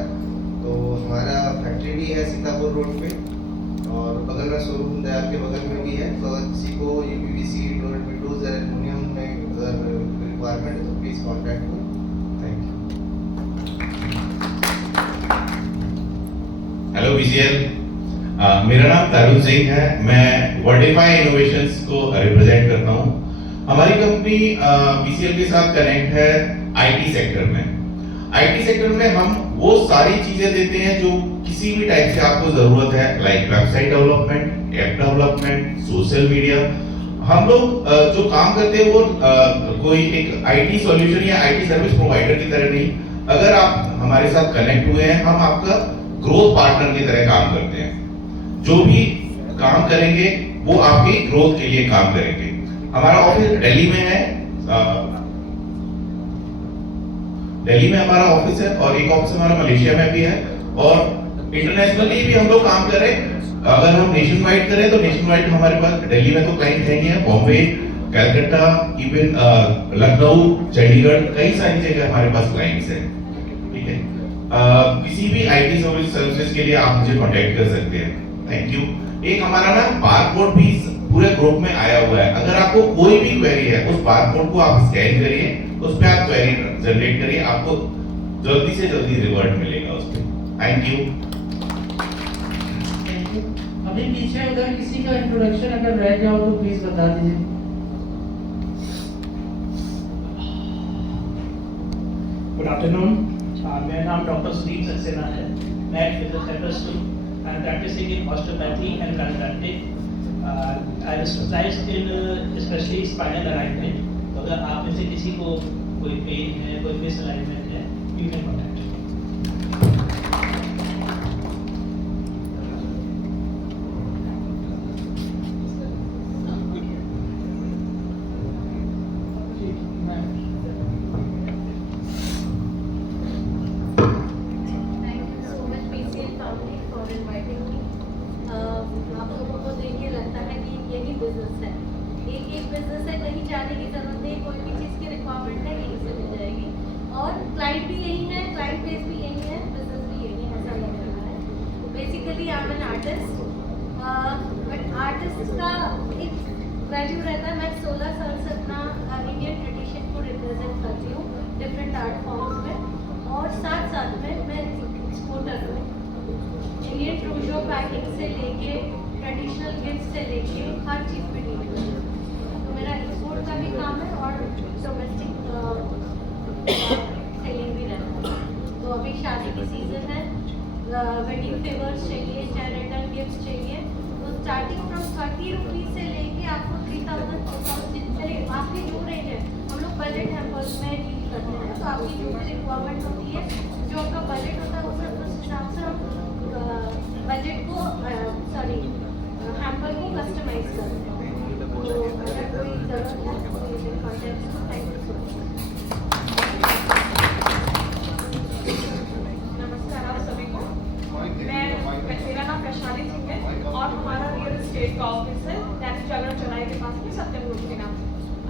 तो हमारा फैक्ट्री भी है सीतापुर रोड पे और बगल में शोरूम दयाल के बगल में भी है। तो अगर किसी को यूपीवीसी डोर विंडोज या एल्युमिनियम में अगर रिक्वायरमेंट है तो प्लीज़ कॉन्टैक्ट करो। Thank you. हेलो विजियल, मेरा नाम तरुण सिंह है। मैं वर्टिफाई इनोवेशंस को रिप्रेजेंट करता हूँ। हमारी कंपनी बीसीएल के साथ कनेक्ट है आईटी सेक्टर में। आईटी सेक्टर में हम वो सारी चीजें देते हैं जो किसी भी टाइप से आपको जरूरत है, like website development, app development, social media. हम लोग जो काम करते हैं वो कोई एक आईटी सॉल्यूशन या आईटी सर्विस प्रोवाइडर की तरह नहीं। अगर आप हमारे साथ कनेक्ट हुए हैं, हम आपका ग्रोथ पार्टनर की तरह काम करते हैं। जो भी काम करेंगे वो आपकी ग्रोथ के लिए काम करेंगे। हमारा ऑफिस दिल्ली में है, दिल्ली में हमारा ऑफिस है और एक ऑफिस हमारा मलेशिया में भी है और इंटरनेशनली भी हम लोग काम कर रहे हैं। अगर हम नेशन वाइड करें तो नेशन वाइड हमारे पास दिल्ली में तो क्लाइंट है ही है, बॉम्बे, कलकत्ता, इवन लखनऊ, चंडीगढ़, कई सारी जगह हमारे पास क्लाइंट्स हैं। ठीक है, किसी भी आईटी सर्विसेज के लिए आप मुझे कांटेक्ट कर सकते हैं। Thank you. एक हमारा ना बारकोड भी पूरे ग्रुप में आया हुआ है। अगर आपको कोई भी क्वेरी है, उस बारकोड को आप स्कैन करिए, उस पे आप क्वेरी जनरेट करिए, आपको जल्दी से जल्दी रिवर्ट मिलेगा उस पे। Thank you. अभी पीछे उधर किसी का इंट्रोडक्शन अगर रह गया हो तो प्लीज बता दीजिए। गुड आफ्टरनून, मेरा नाम डॉक्टर सुदीप सक्सेना है। मैं एक फिजियोथेरेपिस्ट हूँ। I am practising in osteopathy and chiropractic. I am specialized in especially spinal alignment. तो अगर आप में से किसी को कोई पेन है, कोई मिसअलाइनमेंट है, you can contact. Basically I am an artist, but artist का एक वैल्यू रहता है। मैं 16 साल से अपना इंडियन ट्रेडिशन को रिप्रेजेंट करती हूँ डिफरेंट आर्ट फॉर्म्स में, और साथ साथ में मैं एक्सपोर्टर हूँ। इंडियन ट्रूजो पैकिंग से लेके ट्रेडिशनल गिफ्ट से लेके हर चीज़ पे डील करती हूँ। तो मेरा एक्सपोर्ट का भी काम है और डोमेस्टिक सेलिंग भी रहता है। तो अभी शादी की सीज़न है, वेडिंग फेवर्स चाहिए, चाहे रिटर्न गिफ्ट चाहिए, तो स्टार्टिंग फ्रॉम 30 रुपीज़ से लेके आपको 3000 4000 आपकी जो रेंज है, हम लोग बजट हैम्पर्स में डील करते हैं। तो आपकी जो भी रिक्वायरमेंट होती है जो आपका बजट होता है उस हिसाब से हम बजट को हैम्पर को कस्टमाइज करते हैं। तो अगर कोई ज़रूरत है तो मुझे कॉन्टैक्ट करो। Thank you so much. नमस्कार आप सभी को। मेरा नाम वैशाली सिंह है और हमारा रियल एस्टेट का ऑफिस है दैनिक जागरण चौराहे के पास में सत्यम ग्रुप के नाम से।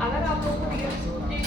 अगर आप लोग को रियल एस्टेट